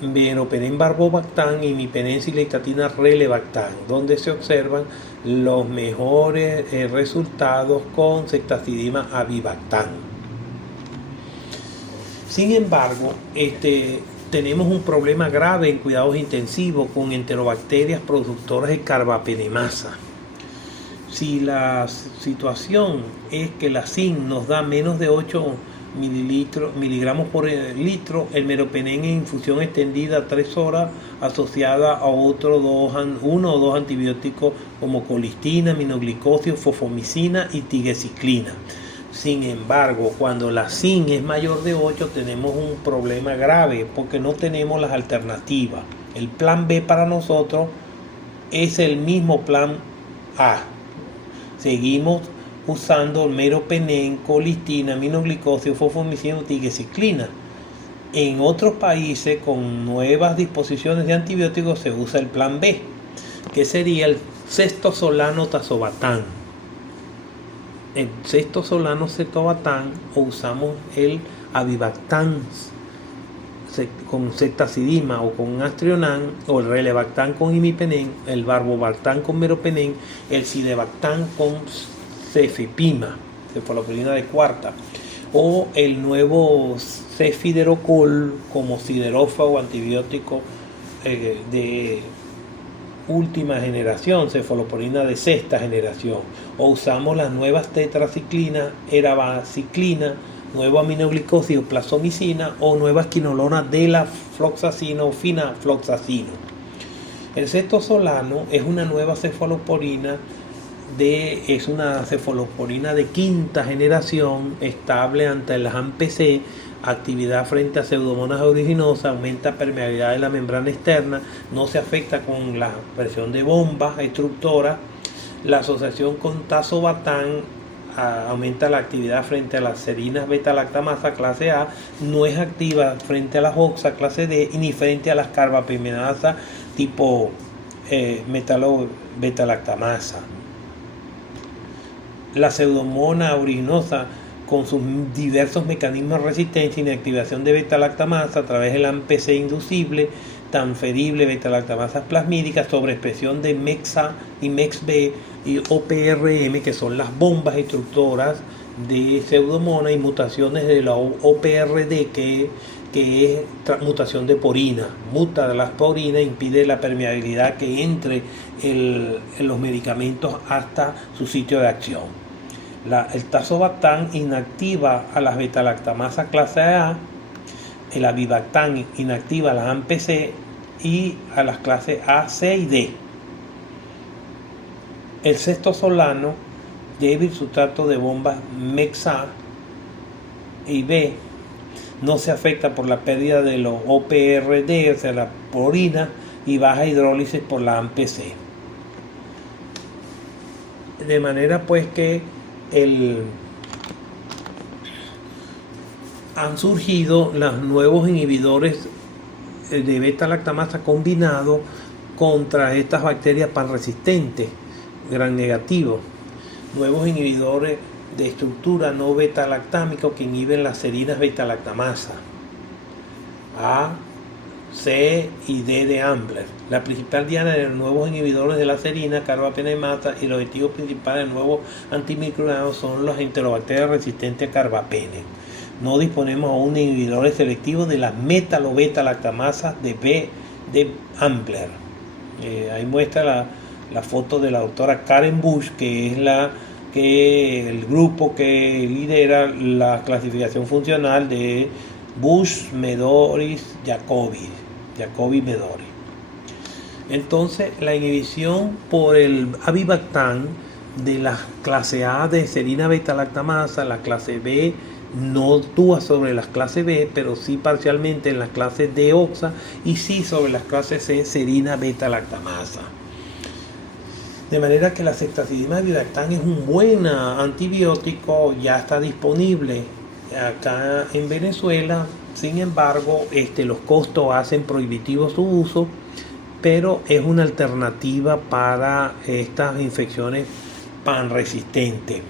meropenem barbobactam y imipenem cilastatina relebactam, donde se observan los mejores resultados con ceftazidima avibactam. Sin embargo, tenemos un problema grave en cuidados intensivos con enterobacterias productoras de carbapenemasa. Si la situación es que la zinc nos da menos de 8 miligramos por litro, el meropenem en infusión extendida 3 horas asociada a uno o dos antibióticos como colistina, aminoglicósido, fosfomicina y tigecyclina. Sin embargo, cuando la zinc es mayor de 8 tenemos un problema grave porque no tenemos las alternativas. El plan B para nosotros es el mismo plan A. Seguimos usando meropenem, colistina, aminoglicósido, fosfomicina y tigecyclina. En otros países con nuevas disposiciones de antibióticos se usa el plan B, que sería el cestosolano tazobactam. El cestosolano tazobactam, o usamos el avibactam con ceftazidima o con Aztreonam, o el relebactam con imipenem, el barbobactam con meropenem, el sidebactam con cefepima, cefalosporina de cuarta, o el nuevo cefiderocol como siderófago antibiótico de última generación, cefalosporina de sexta generación, o usamos las nuevas tetraciclinas, eravanciclina, nuevo aminoglicósido, plasomicina, o nuevas quinolonas de la floxacino o finafloxacino. El cetosolano es una nueva cefalosporina es una cefalosporina de quinta generación, estable ante las AMP-C, actividad frente a Pseudomonas aeruginosa, aumenta permeabilidad de la membrana externa, no se afecta con la presión de bombas estructoras. La asociación con tazobactam aumenta la actividad frente a las serinas beta-lactamasa clase A, no es activa frente a las oxa clase D y ni frente a las carbapenemasas tipo metalo-beta-lactamasa. La pseudomonas aeruginosa, con sus diversos mecanismos de resistencia y inactivación de beta-lactamasa a través del AMP-C inducible, transferible beta-lactamasas plasmídicas, sobreexpresión de MEX-A y MEX-B y OPRM, que son las bombas instructoras de pseudomonas, y mutaciones de la OPRD, que es mutación de porina. Muta de las porinas, impide la permeabilidad que entre los medicamentos hasta su sitio de acción. El tazobactam inactiva a las beta-lactamasas clase A, el avibactam inactiva a las AMP-C y a las clases A, C y D. El cetosolano, débil sustrato de bombas MEX-A y B, no se afecta por la pérdida de los OPRD, o sea, la porina, y baja hidrólisis por la AMP-C. De manera pues que han surgido los nuevos inhibidores de beta-lactamasa combinados contra estas bacterias panresistentes, gran negativo. Nuevos inhibidores de estructura no beta-lactámicos que inhiben las serinas beta-lactamasa A, C y D de Ambler. La principal diana de los nuevos inhibidores de la serina, carbapenemasa, y los objetivos principales de nuevos antimicrobianos son los enterobacterias resistentes a carbapene. No disponemos aún de inhibidores selectivos de las metalo-beta-lactamasas de Ambler. Ahí muestra la foto de la doctora Karen Bush, que es el grupo que lidera la clasificación funcional de Bush, Medoris, Jacobi Medori. Entonces, la inhibición por el avibactam de la clase A de serina beta-lactamasa, la clase B no actúa sobre las clases B, pero sí parcialmente en las clases D oxa y sí sobre las clases C serina beta-lactamasa. De manera que la ceftazidima avibactam es un buen antibiótico, ya está disponible acá en Venezuela. Sin embargo, los costos hacen prohibitivo su uso, pero es una alternativa para estas infecciones panresistentes.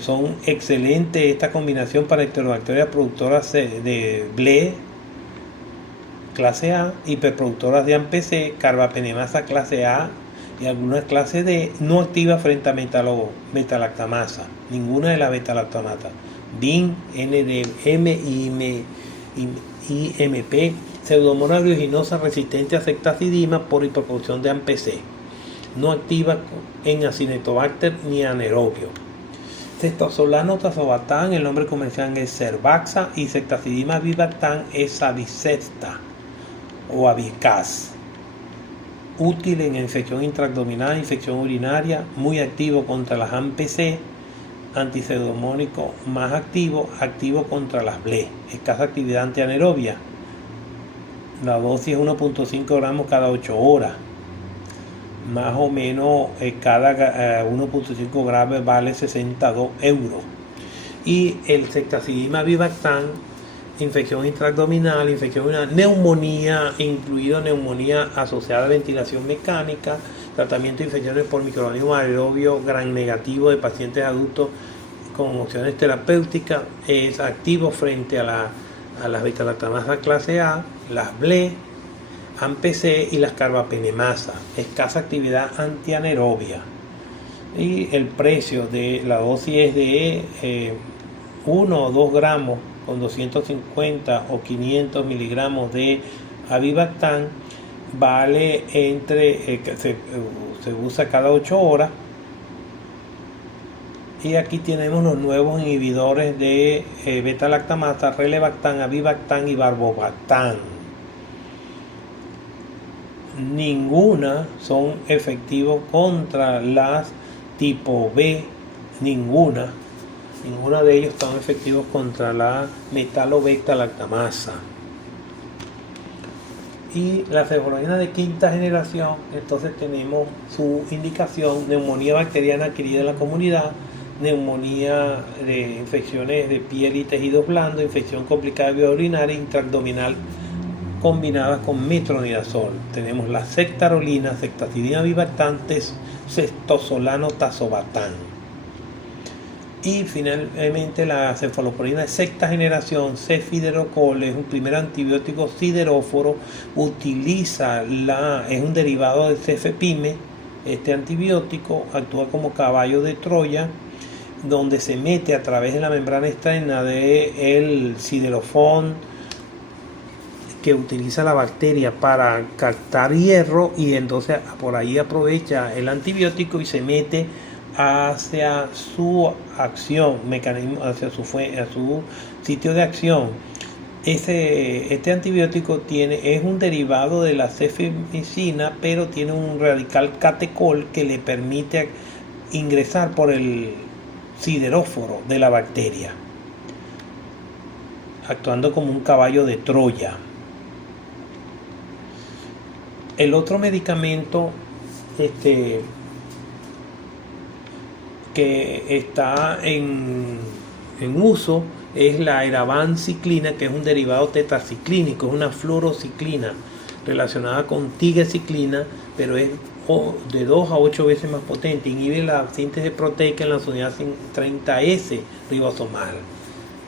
Son excelentes esta combinación para enterobacterias productoras de BLE clase A, hiperproductoras de AMP-C, carbapenemasa clase A y algunas clases D, no activas frente a beta-lactamasa, ninguna de las beta-lactamatas, BIN, NDM y IMP, pseudomonas aeruginosa resistente a ceftazidima por hiperproducción de AMP-C, no activa en Acinetobacter ni anaerobio. Cetosolano tazobactam, el nombre comercial es Cerbaxa, y ceftazidima avibactam es Avicesta o Avicaz. Útil en infección intraabdominal, infección urinaria, muy activo contra las AMP-C, antipseudomónico más activo contra las BLE, escasa actividad antianaerobia. La dosis es 1.5 gramos cada 8 horas. Más o menos cada 1.5 gramos vale 62 euros. Y el ceftazidima avibactam, infección intraabdominal, infección urinaria, neumonía, incluido neumonía asociada a ventilación mecánica, tratamiento de infecciones por microorganismos aerobios gran negativo de pacientes adultos con opciones terapéuticas, es activo frente a las beta-lactamasas clase A, las BLE, AMP-C y las carbapenemasas, escasa actividad antianaerobia. Y el precio de la dosis es de 1 o 2 gramos con 250 o 500 miligramos de avibactam, vale se usa cada 8 horas. Y aquí tenemos los nuevos inhibidores de beta-lactamasa, relebactam, avibactam y barbobactam. ninguna son efectivos contra las tipo B, ninguna de ellos son efectivos contra la metalobecta-lactamasa. Y la cefalorina de quinta generación, entonces tenemos su indicación: neumonía bacteriana adquirida en la comunidad, neumonía de infecciones de piel y tejidos blandos, infección complicada de vía urinaria intraabdominal combinadas con metronidazol. Tenemos la ceftarolina, ceftazidima bifactantes, cestozolano tazobactam. Y finalmente la cefalosporina de sexta generación, cefiderocol, es un primer antibiótico sideróforo, es un derivado de cefepime. Este antibiótico actúa como caballo de Troya, donde se mete a través de la membrana externa del siderofón, que utiliza la bacteria para captar hierro, y entonces por ahí aprovecha el antibiótico y se mete hacia su acción, hacia su sitio de acción. Este antibiótico es un derivado de la cefamicina, pero tiene un radical catecol que le permite ingresar por el sideróforo de la bacteria, actuando como un caballo de Troya. El otro medicamento que está en uso es la eravanciclina, que es un derivado tetraciclínico, es una fluorociclina relacionada con tigecyclina, pero es de 2 a 8 veces más potente. Inhibe la síntesis proteica en la unidad 30S ribosomal.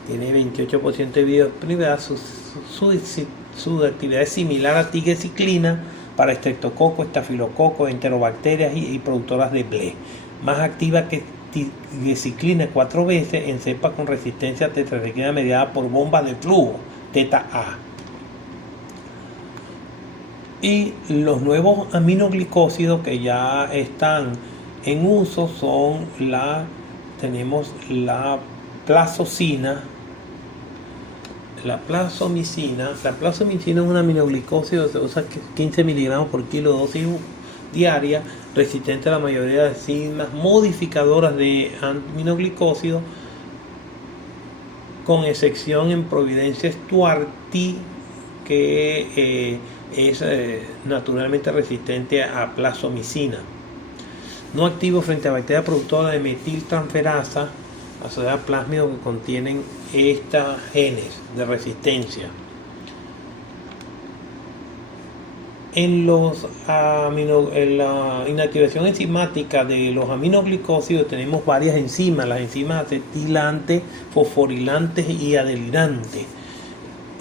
Tiene 28% de bioactividad. Su actividad es similar a tigecyclina para estreptococo, estafilococo, enterobacterias y productoras de ble. Más activa que tigecyclina 4 veces en cepas con resistencia a tetraciclina mediada por bombas de flujo, teta A. Y los nuevos aminoglicósidos que ya están en uso son tenemos la plazocina, la plazomicina. La plazomicina es un aminoglicósido, se usa 15 miligramos por kilo dosis diaria, resistente a la mayoría de enzimas modificadoras de aminoglicósidos, con excepción en Providencia stuarti, que es naturalmente resistente a plazomicina. No activo frente a bacterias productoras de metiltransferasa asociada a plásmidos que contienen estos genes de resistencia. En la inactivación enzimática de los aminoglicósidos tenemos varias enzimas: las enzimas acetilantes, fosforilantes y adelinantes.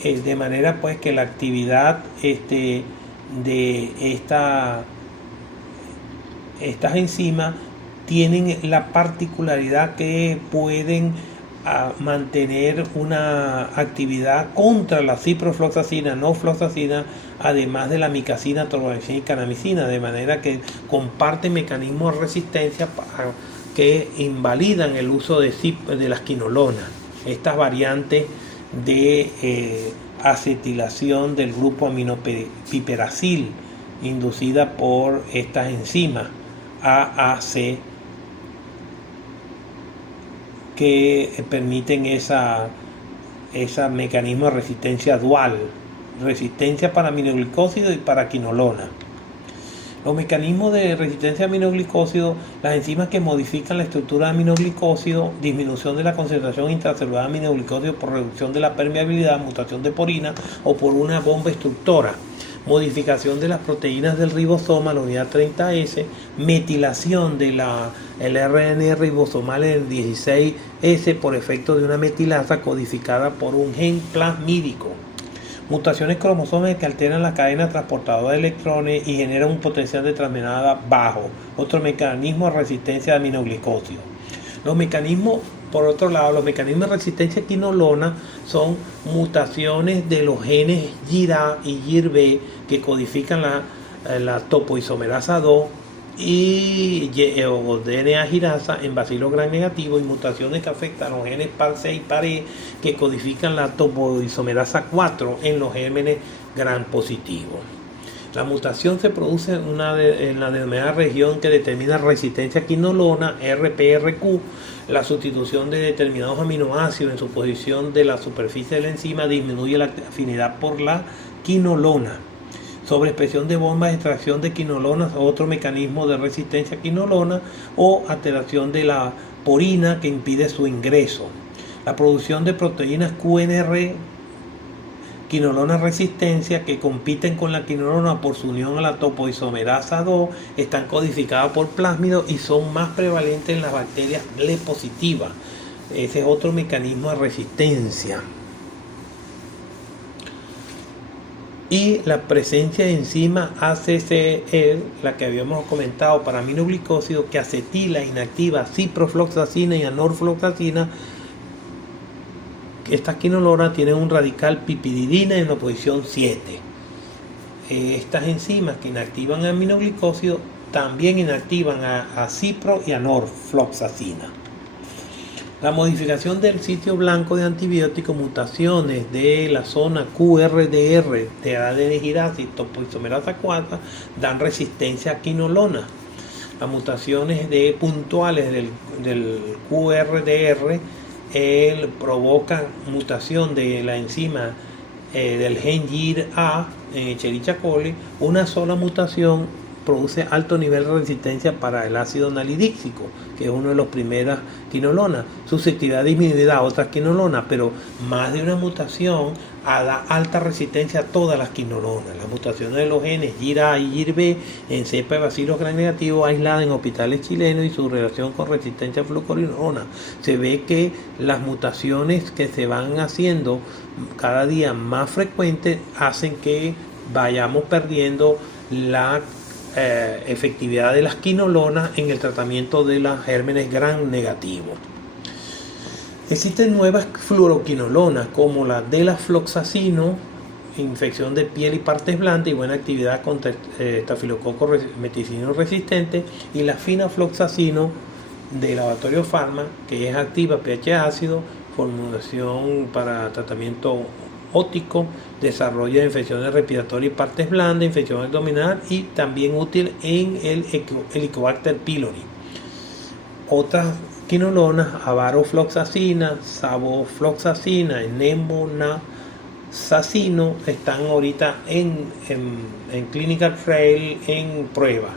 De manera pues que la actividad de estas enzimas tienen la particularidad que pueden mantener una actividad contra la ciprofloxacina, nofloxacina, además de la micacina, torvaxina y canamicina, de manera que comparten mecanismos de resistencia que invalidan el uso de las quinolonas, estas variantes de acetilación del grupo aminopiperacil inducida por estas enzimas AAC, que permiten ese mecanismo de resistencia dual, resistencia para aminoglicósidos y para quinolona. Los mecanismos de resistencia a aminoglicósidos: las enzimas que modifican la estructura de aminoglicósidos, disminución de la concentración intracelular de aminoglicósidos por reducción de la permeabilidad, mutación de porina o por una bomba instructora, modificación de las proteínas del ribosoma, la unidad 30S, metilación del RNA ribosomal en el 16S por efecto de una metilasa codificada por un gen plasmídico, mutaciones cromosómicas que alteran la cadena transportadora de electrones y generan un potencial de transmenada bajo, otro mecanismo de resistencia de aminoglicósidos. Por otro lado, los mecanismos de resistencia a quinolona son mutaciones de los genes GIR-A y GIR-B que codifican la topoisomerasa 2 o DNA girasa en bacilo gram negativo, y mutaciones que afectan a los genes PAR-C y PAR-E que codifican la topoisomerasa 4 en los gérmenes gram positivos. La mutación se produce en la denominada región que determina resistencia a quinolona, RPRQ. La sustitución de determinados aminoácidos en su posición de la superficie de la enzima disminuye la afinidad por la quinolona. Sobreexpresión de bombas de extracción de quinolonas, otro mecanismo de resistencia a quinolona, o alteración de la porina que impide su ingreso. La producción de proteínas QNR, quinolona resistencia, que compiten con la quinolona por su unión a la topoisomerasa 2, están codificadas por plásmidos y son más prevalentes en las bacterias Gle positivas. Ese es otro mecanismo de resistencia. Y la presencia de enzima ACCL, la que habíamos comentado para aminoglicósidos, que acetila, inactiva ciprofloxacina y anorfloxacina. Estas quinolonas tienen un radical pipididina en la posición 7. Estas enzimas que inactivan aminoglicósidos también inactivan a cipro y anorfloxacina. La modificación del sitio blanco de antibióticos, mutaciones de la zona QRDR de ADN girasa y topoisomerasa 4 dan resistencia a quinolona. Las mutaciones puntuales del QRDR provocan mutación de la enzima del gen GIR-A en Escherichia coli. Una sola mutación produce alto nivel de resistencia para el ácido nalidíxico, que es uno de los primeros quinolonas. Susceptibilidad disminuida a otras quinolonas, pero más de una mutación da alta resistencia a todas las quinolonas. Las mutaciones de los genes GIR-A y GIR-B en cepa de bacilos gram negativos aisladas en hospitales chilenos y su relación con resistencia a fluoroquinolona. Se ve que las mutaciones que se van haciendo cada día más frecuentes hacen que vayamos perdiendo la efectividad de las quinolonas en el tratamiento de los gérmenes gram negativos. Existen nuevas fluoroquinolonas como la delafloxacino, infección de piel y partes blandas y buena actividad contra estafilococo meticilino resistente, y la finafloxacino de Laboratorio Pharma, que es activa pH ácido, formulación para tratamiento ótico, desarrollo de infecciones respiratorias y partes blandas, infección abdominal, y también útil en el Helicobacter pylori. Otras quinolonas, avarofloxacina, savofloxacina, enmonazacino, están ahorita en clinical trial en prueba.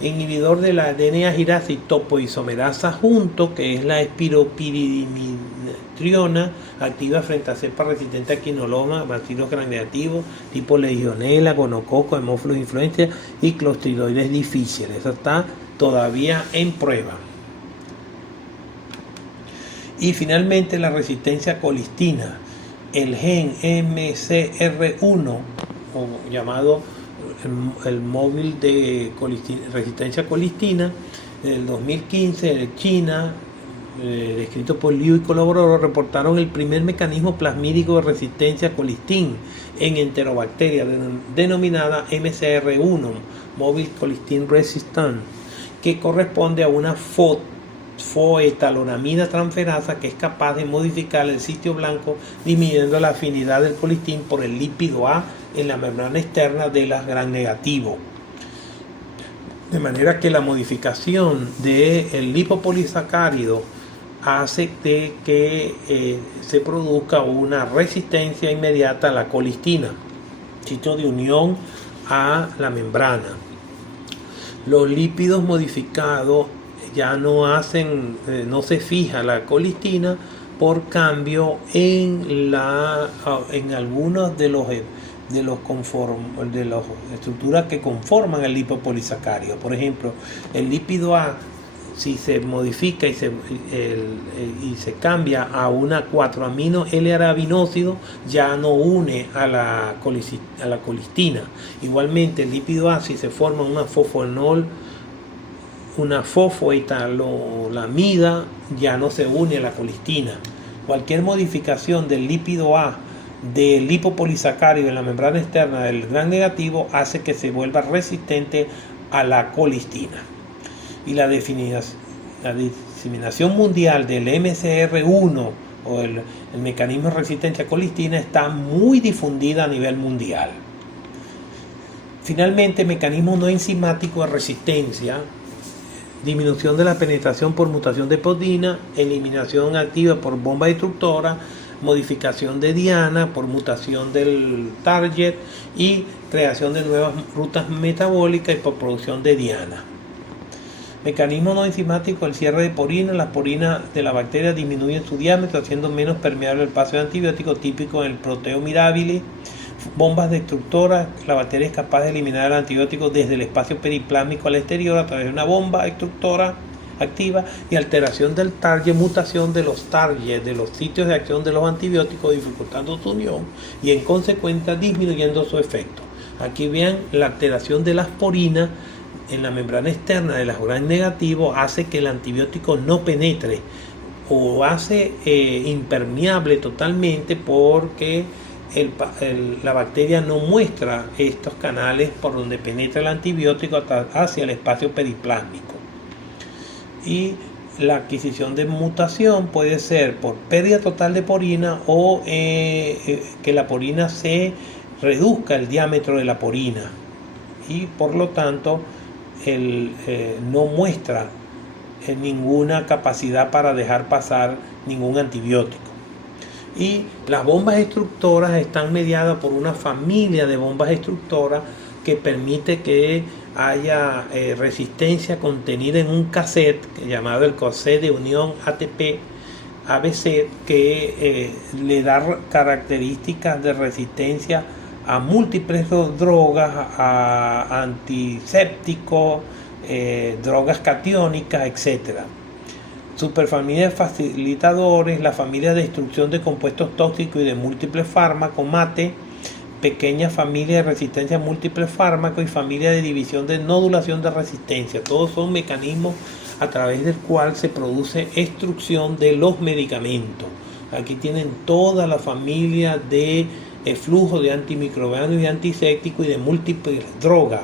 Inhibidor de la DNA girasa y topoisomerasa junto, que es la espiropiridimetriona, activa frente a cepas resistentes a quinolona, bacilos gram negativos tipo Legionella, gonococo, hemófilos influenza y clostridoides difíciles. Eso está todavía en prueba. Y finalmente la resistencia a colistina. El gen MCR1, o llamado el móvil de resistencia a colistina, del 2015 de China, descrito por Liu y colaboradores, reportaron el primer mecanismo plasmídico de resistencia a colistin en enterobacteria denominada MCR1, Mobile Colistin Resistant, que corresponde a una foetalonamina transferasa que es capaz de modificar el sitio blanco disminuyendo la afinidad del colistin por el lípido A en la membrana externa de las gram negativo. De manera que la modificación del lipopolisacárido hace de que se produzca una resistencia inmediata a la colistina, sitio de unión a la membrana. Los lípidos modificados ya no se fija la colistina, por cambio en algunos de las estructuras que conforman el lipopolisacárido. Por ejemplo, el lípido A, si se modifica y se cambia a una 4-amino L-arabinósido, ya no une a la colistina. Igualmente, el lípido A, si se forma una fosfoetalolamida, ya no se une a la colistina. Cualquier modificación del lípido A del lipopolisacárido en la membrana externa del gram negativo hace que se vuelva resistente a la colistina. Y la diseminación mundial del MCR1 o el mecanismo de resistencia a colistina está muy difundida a nivel mundial. Finalmente, mecanismos no enzimáticos de resistencia: disminución de la penetración por mutación de podina, eliminación activa por bomba destructora, modificación de diana por mutación del target y creación de nuevas rutas metabólicas y por producción de diana. Mecanismo no enzimático: el cierre de porina. Las porinas de la bacteria disminuyen su diámetro, haciendo menos permeable el paso de antibióticos, típico en el Proteo mirabilis. Bombas destructoras: la bacteria es capaz de eliminar el antibiótico desde el espacio periplásmico al exterior a través de una bomba destructora activa. Y alteración del target: mutación de los targets, de los sitios de acción de los antibióticos, dificultando su unión y en consecuencia disminuyendo su efecto. Aquí vean la alteración de las porinas en la membrana externa de las gram negativo, hace que el antibiótico no penetre o hace impermeable totalmente, porque la bacteria no muestra estos canales por donde penetra el antibiótico hacia el espacio periplásmico. Y la adquisición de mutación puede ser por pérdida total de porina o que la porina se reduzca el diámetro de la porina y por lo tanto no muestra ninguna capacidad para dejar pasar ningún antibiótico. Y las bombas destructoras están mediadas por una familia de bombas destructoras que permite que haya resistencia contenida en un cassette llamado el cassette de unión ATP-ABC, que le da características de resistencia a múltiples drogas, a antisépticos, drogas catiónicas, etc. Superfamilia de facilitadores: la familia de destrucción de compuestos tóxicos y de múltiples fármacos, MATE. Pequeña familia de resistencia a múltiples fármacos y familia de división de nodulación de resistencia. Todos son mecanismos a través del cual se produce extrusión de los medicamentos. Aquí tienen toda la familia de flujo de antimicrobianos y antisépticos y de múltiples drogas.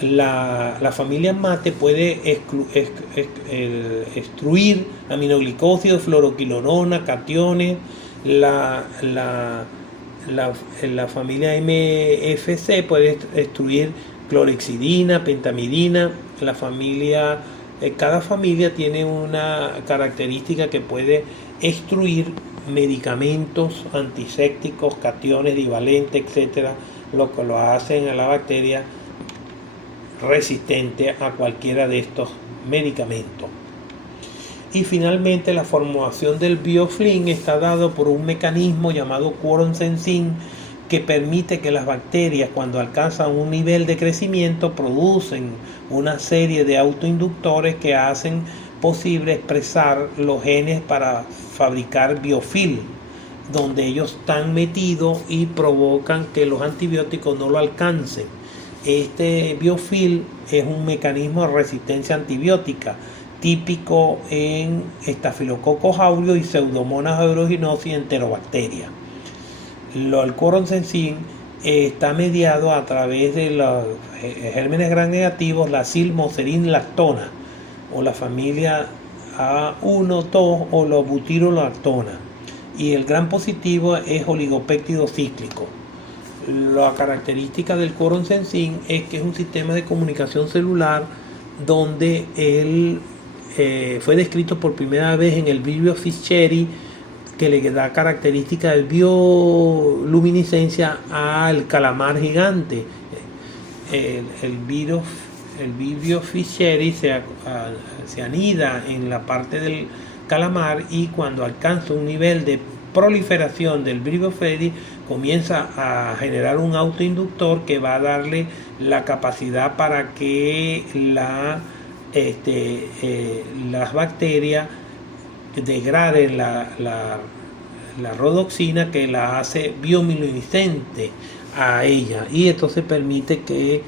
La familia MATE puede extruir aminoglicósidos, fluoroquinolona, cationes. La familia MFC puede extruir clorhexidina, pentamidina. Cada familia tiene una característica que puede extruir medicamentos antisépticos, cationes, divalentes, etcétera, lo que lo hacen a la bacteria resistente a cualquiera de estos medicamentos. Y finalmente, la formación del biofilm está dado por un mecanismo llamado quorum sensing, que permite que las bacterias, cuando alcanzan un nivel de crecimiento, producen una serie de autoinductores que hacen posible expresar los genes para fabricar biofilm, donde ellos están metidos y provocan que los antibióticos no lo alcancen. Este biofilm es un mecanismo de resistencia antibiótica típico en Staphylococcus aureus y Pseudomonas aeruginosa y Enterobacteria. El quorum sensing está mediado a través de los gérmenes gram negativos, la silmocerin lactona o la familia A1, 2 o la butirolactona, y el gram positivo es oligopéptido cíclico. La característica del quorum sensing es que es un sistema de comunicación celular donde él fue descrito por primera vez en el Vibrio fischeri, que le da características de bioluminiscencia al calamar gigante. El Vibrio fischeri se anida en la parte del calamar, y cuando alcanza un nivel de proliferación del Vibrio fischeri comienza a generar un autoinductor que va a darle la capacidad para que las bacterias degraden la rodoxina, que la hace bioluminiscente a ella, y entonces permite que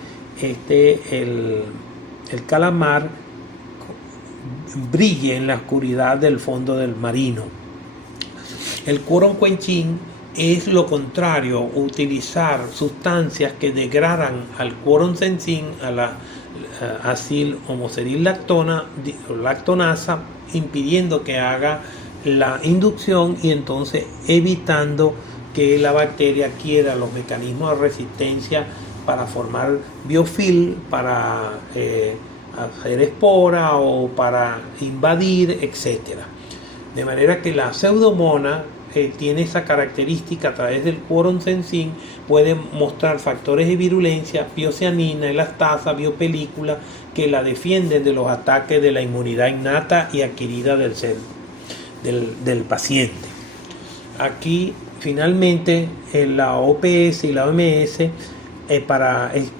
el calamar brille en la oscuridad del fondo del marino. El quorum quenching es lo contrario: utilizar sustancias que degradan al quorum sensing, a la acil-homoceril lactonasa, impidiendo que haga la inducción y entonces evitando que la bacteria adquiera los mecanismos de resistencia para formar biofilm, para hacer espora o para invadir, etc. De manera que la pseudomonas tiene esa característica a través del quórum sensing, puede mostrar factores de virulencia, biocianina, elastasa, biopelícula, que la defienden de los ataques de la inmunidad innata y adquirida del paciente. Aquí finalmente la OPS y la OMS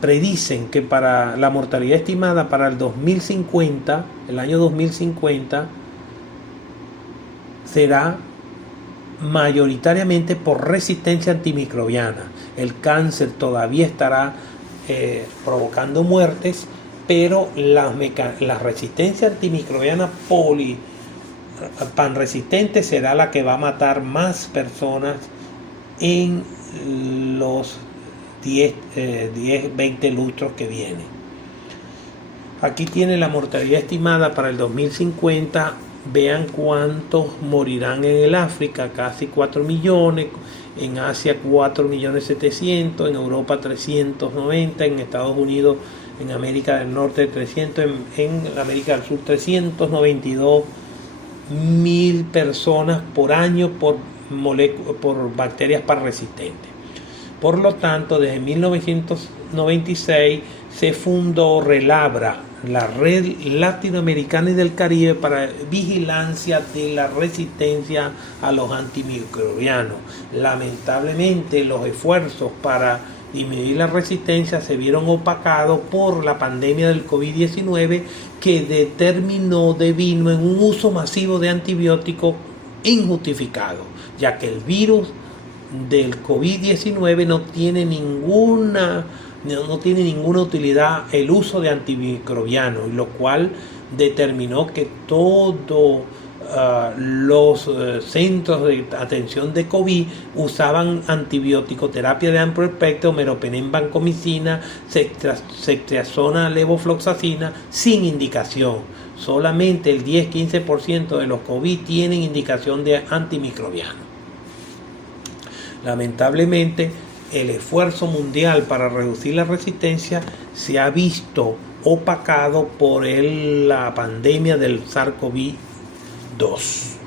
predicen que para la mortalidad estimada para el 2050, el año 2050, será mayoritariamente por resistencia antimicrobiana. El cáncer todavía estará provocando muertes, pero la resistencia antimicrobiana panresistente será la que va a matar más personas en los 10-20 lustros que vienen. Aquí tiene la mortalidad estimada para el 2050. Vean cuántos morirán en el África, casi 4 millones, en Asia 4.700.000, en Europa 390, en Estados Unidos, en América del Norte 300, en América del Sur 392.000 personas por año por bacterias panresistentes. Por lo tanto, desde 1996 se fundó RELABRA, la Red Latinoamericana y del Caribe para vigilancia de la resistencia a los antimicrobianos. Lamentablemente, los esfuerzos para disminuir la resistencia se vieron opacados por la pandemia del COVID-19, que devino en un uso masivo de antibióticos injustificado, ya que el virus del COVID-19 no tiene ninguna utilidad el uso de antimicrobianos, lo cual determinó que todos los centros de atención de COVID usaban antibiótico-terapia de amplio espectro, meropenem, vancomicina, ceftriaxona, levofloxacina, sin indicación. Solamente el 10-15% de los COVID tienen indicación de antimicrobiano. Lamentablemente, el esfuerzo mundial para reducir la resistencia se ha visto opacado por la pandemia del SARS-CoV-2.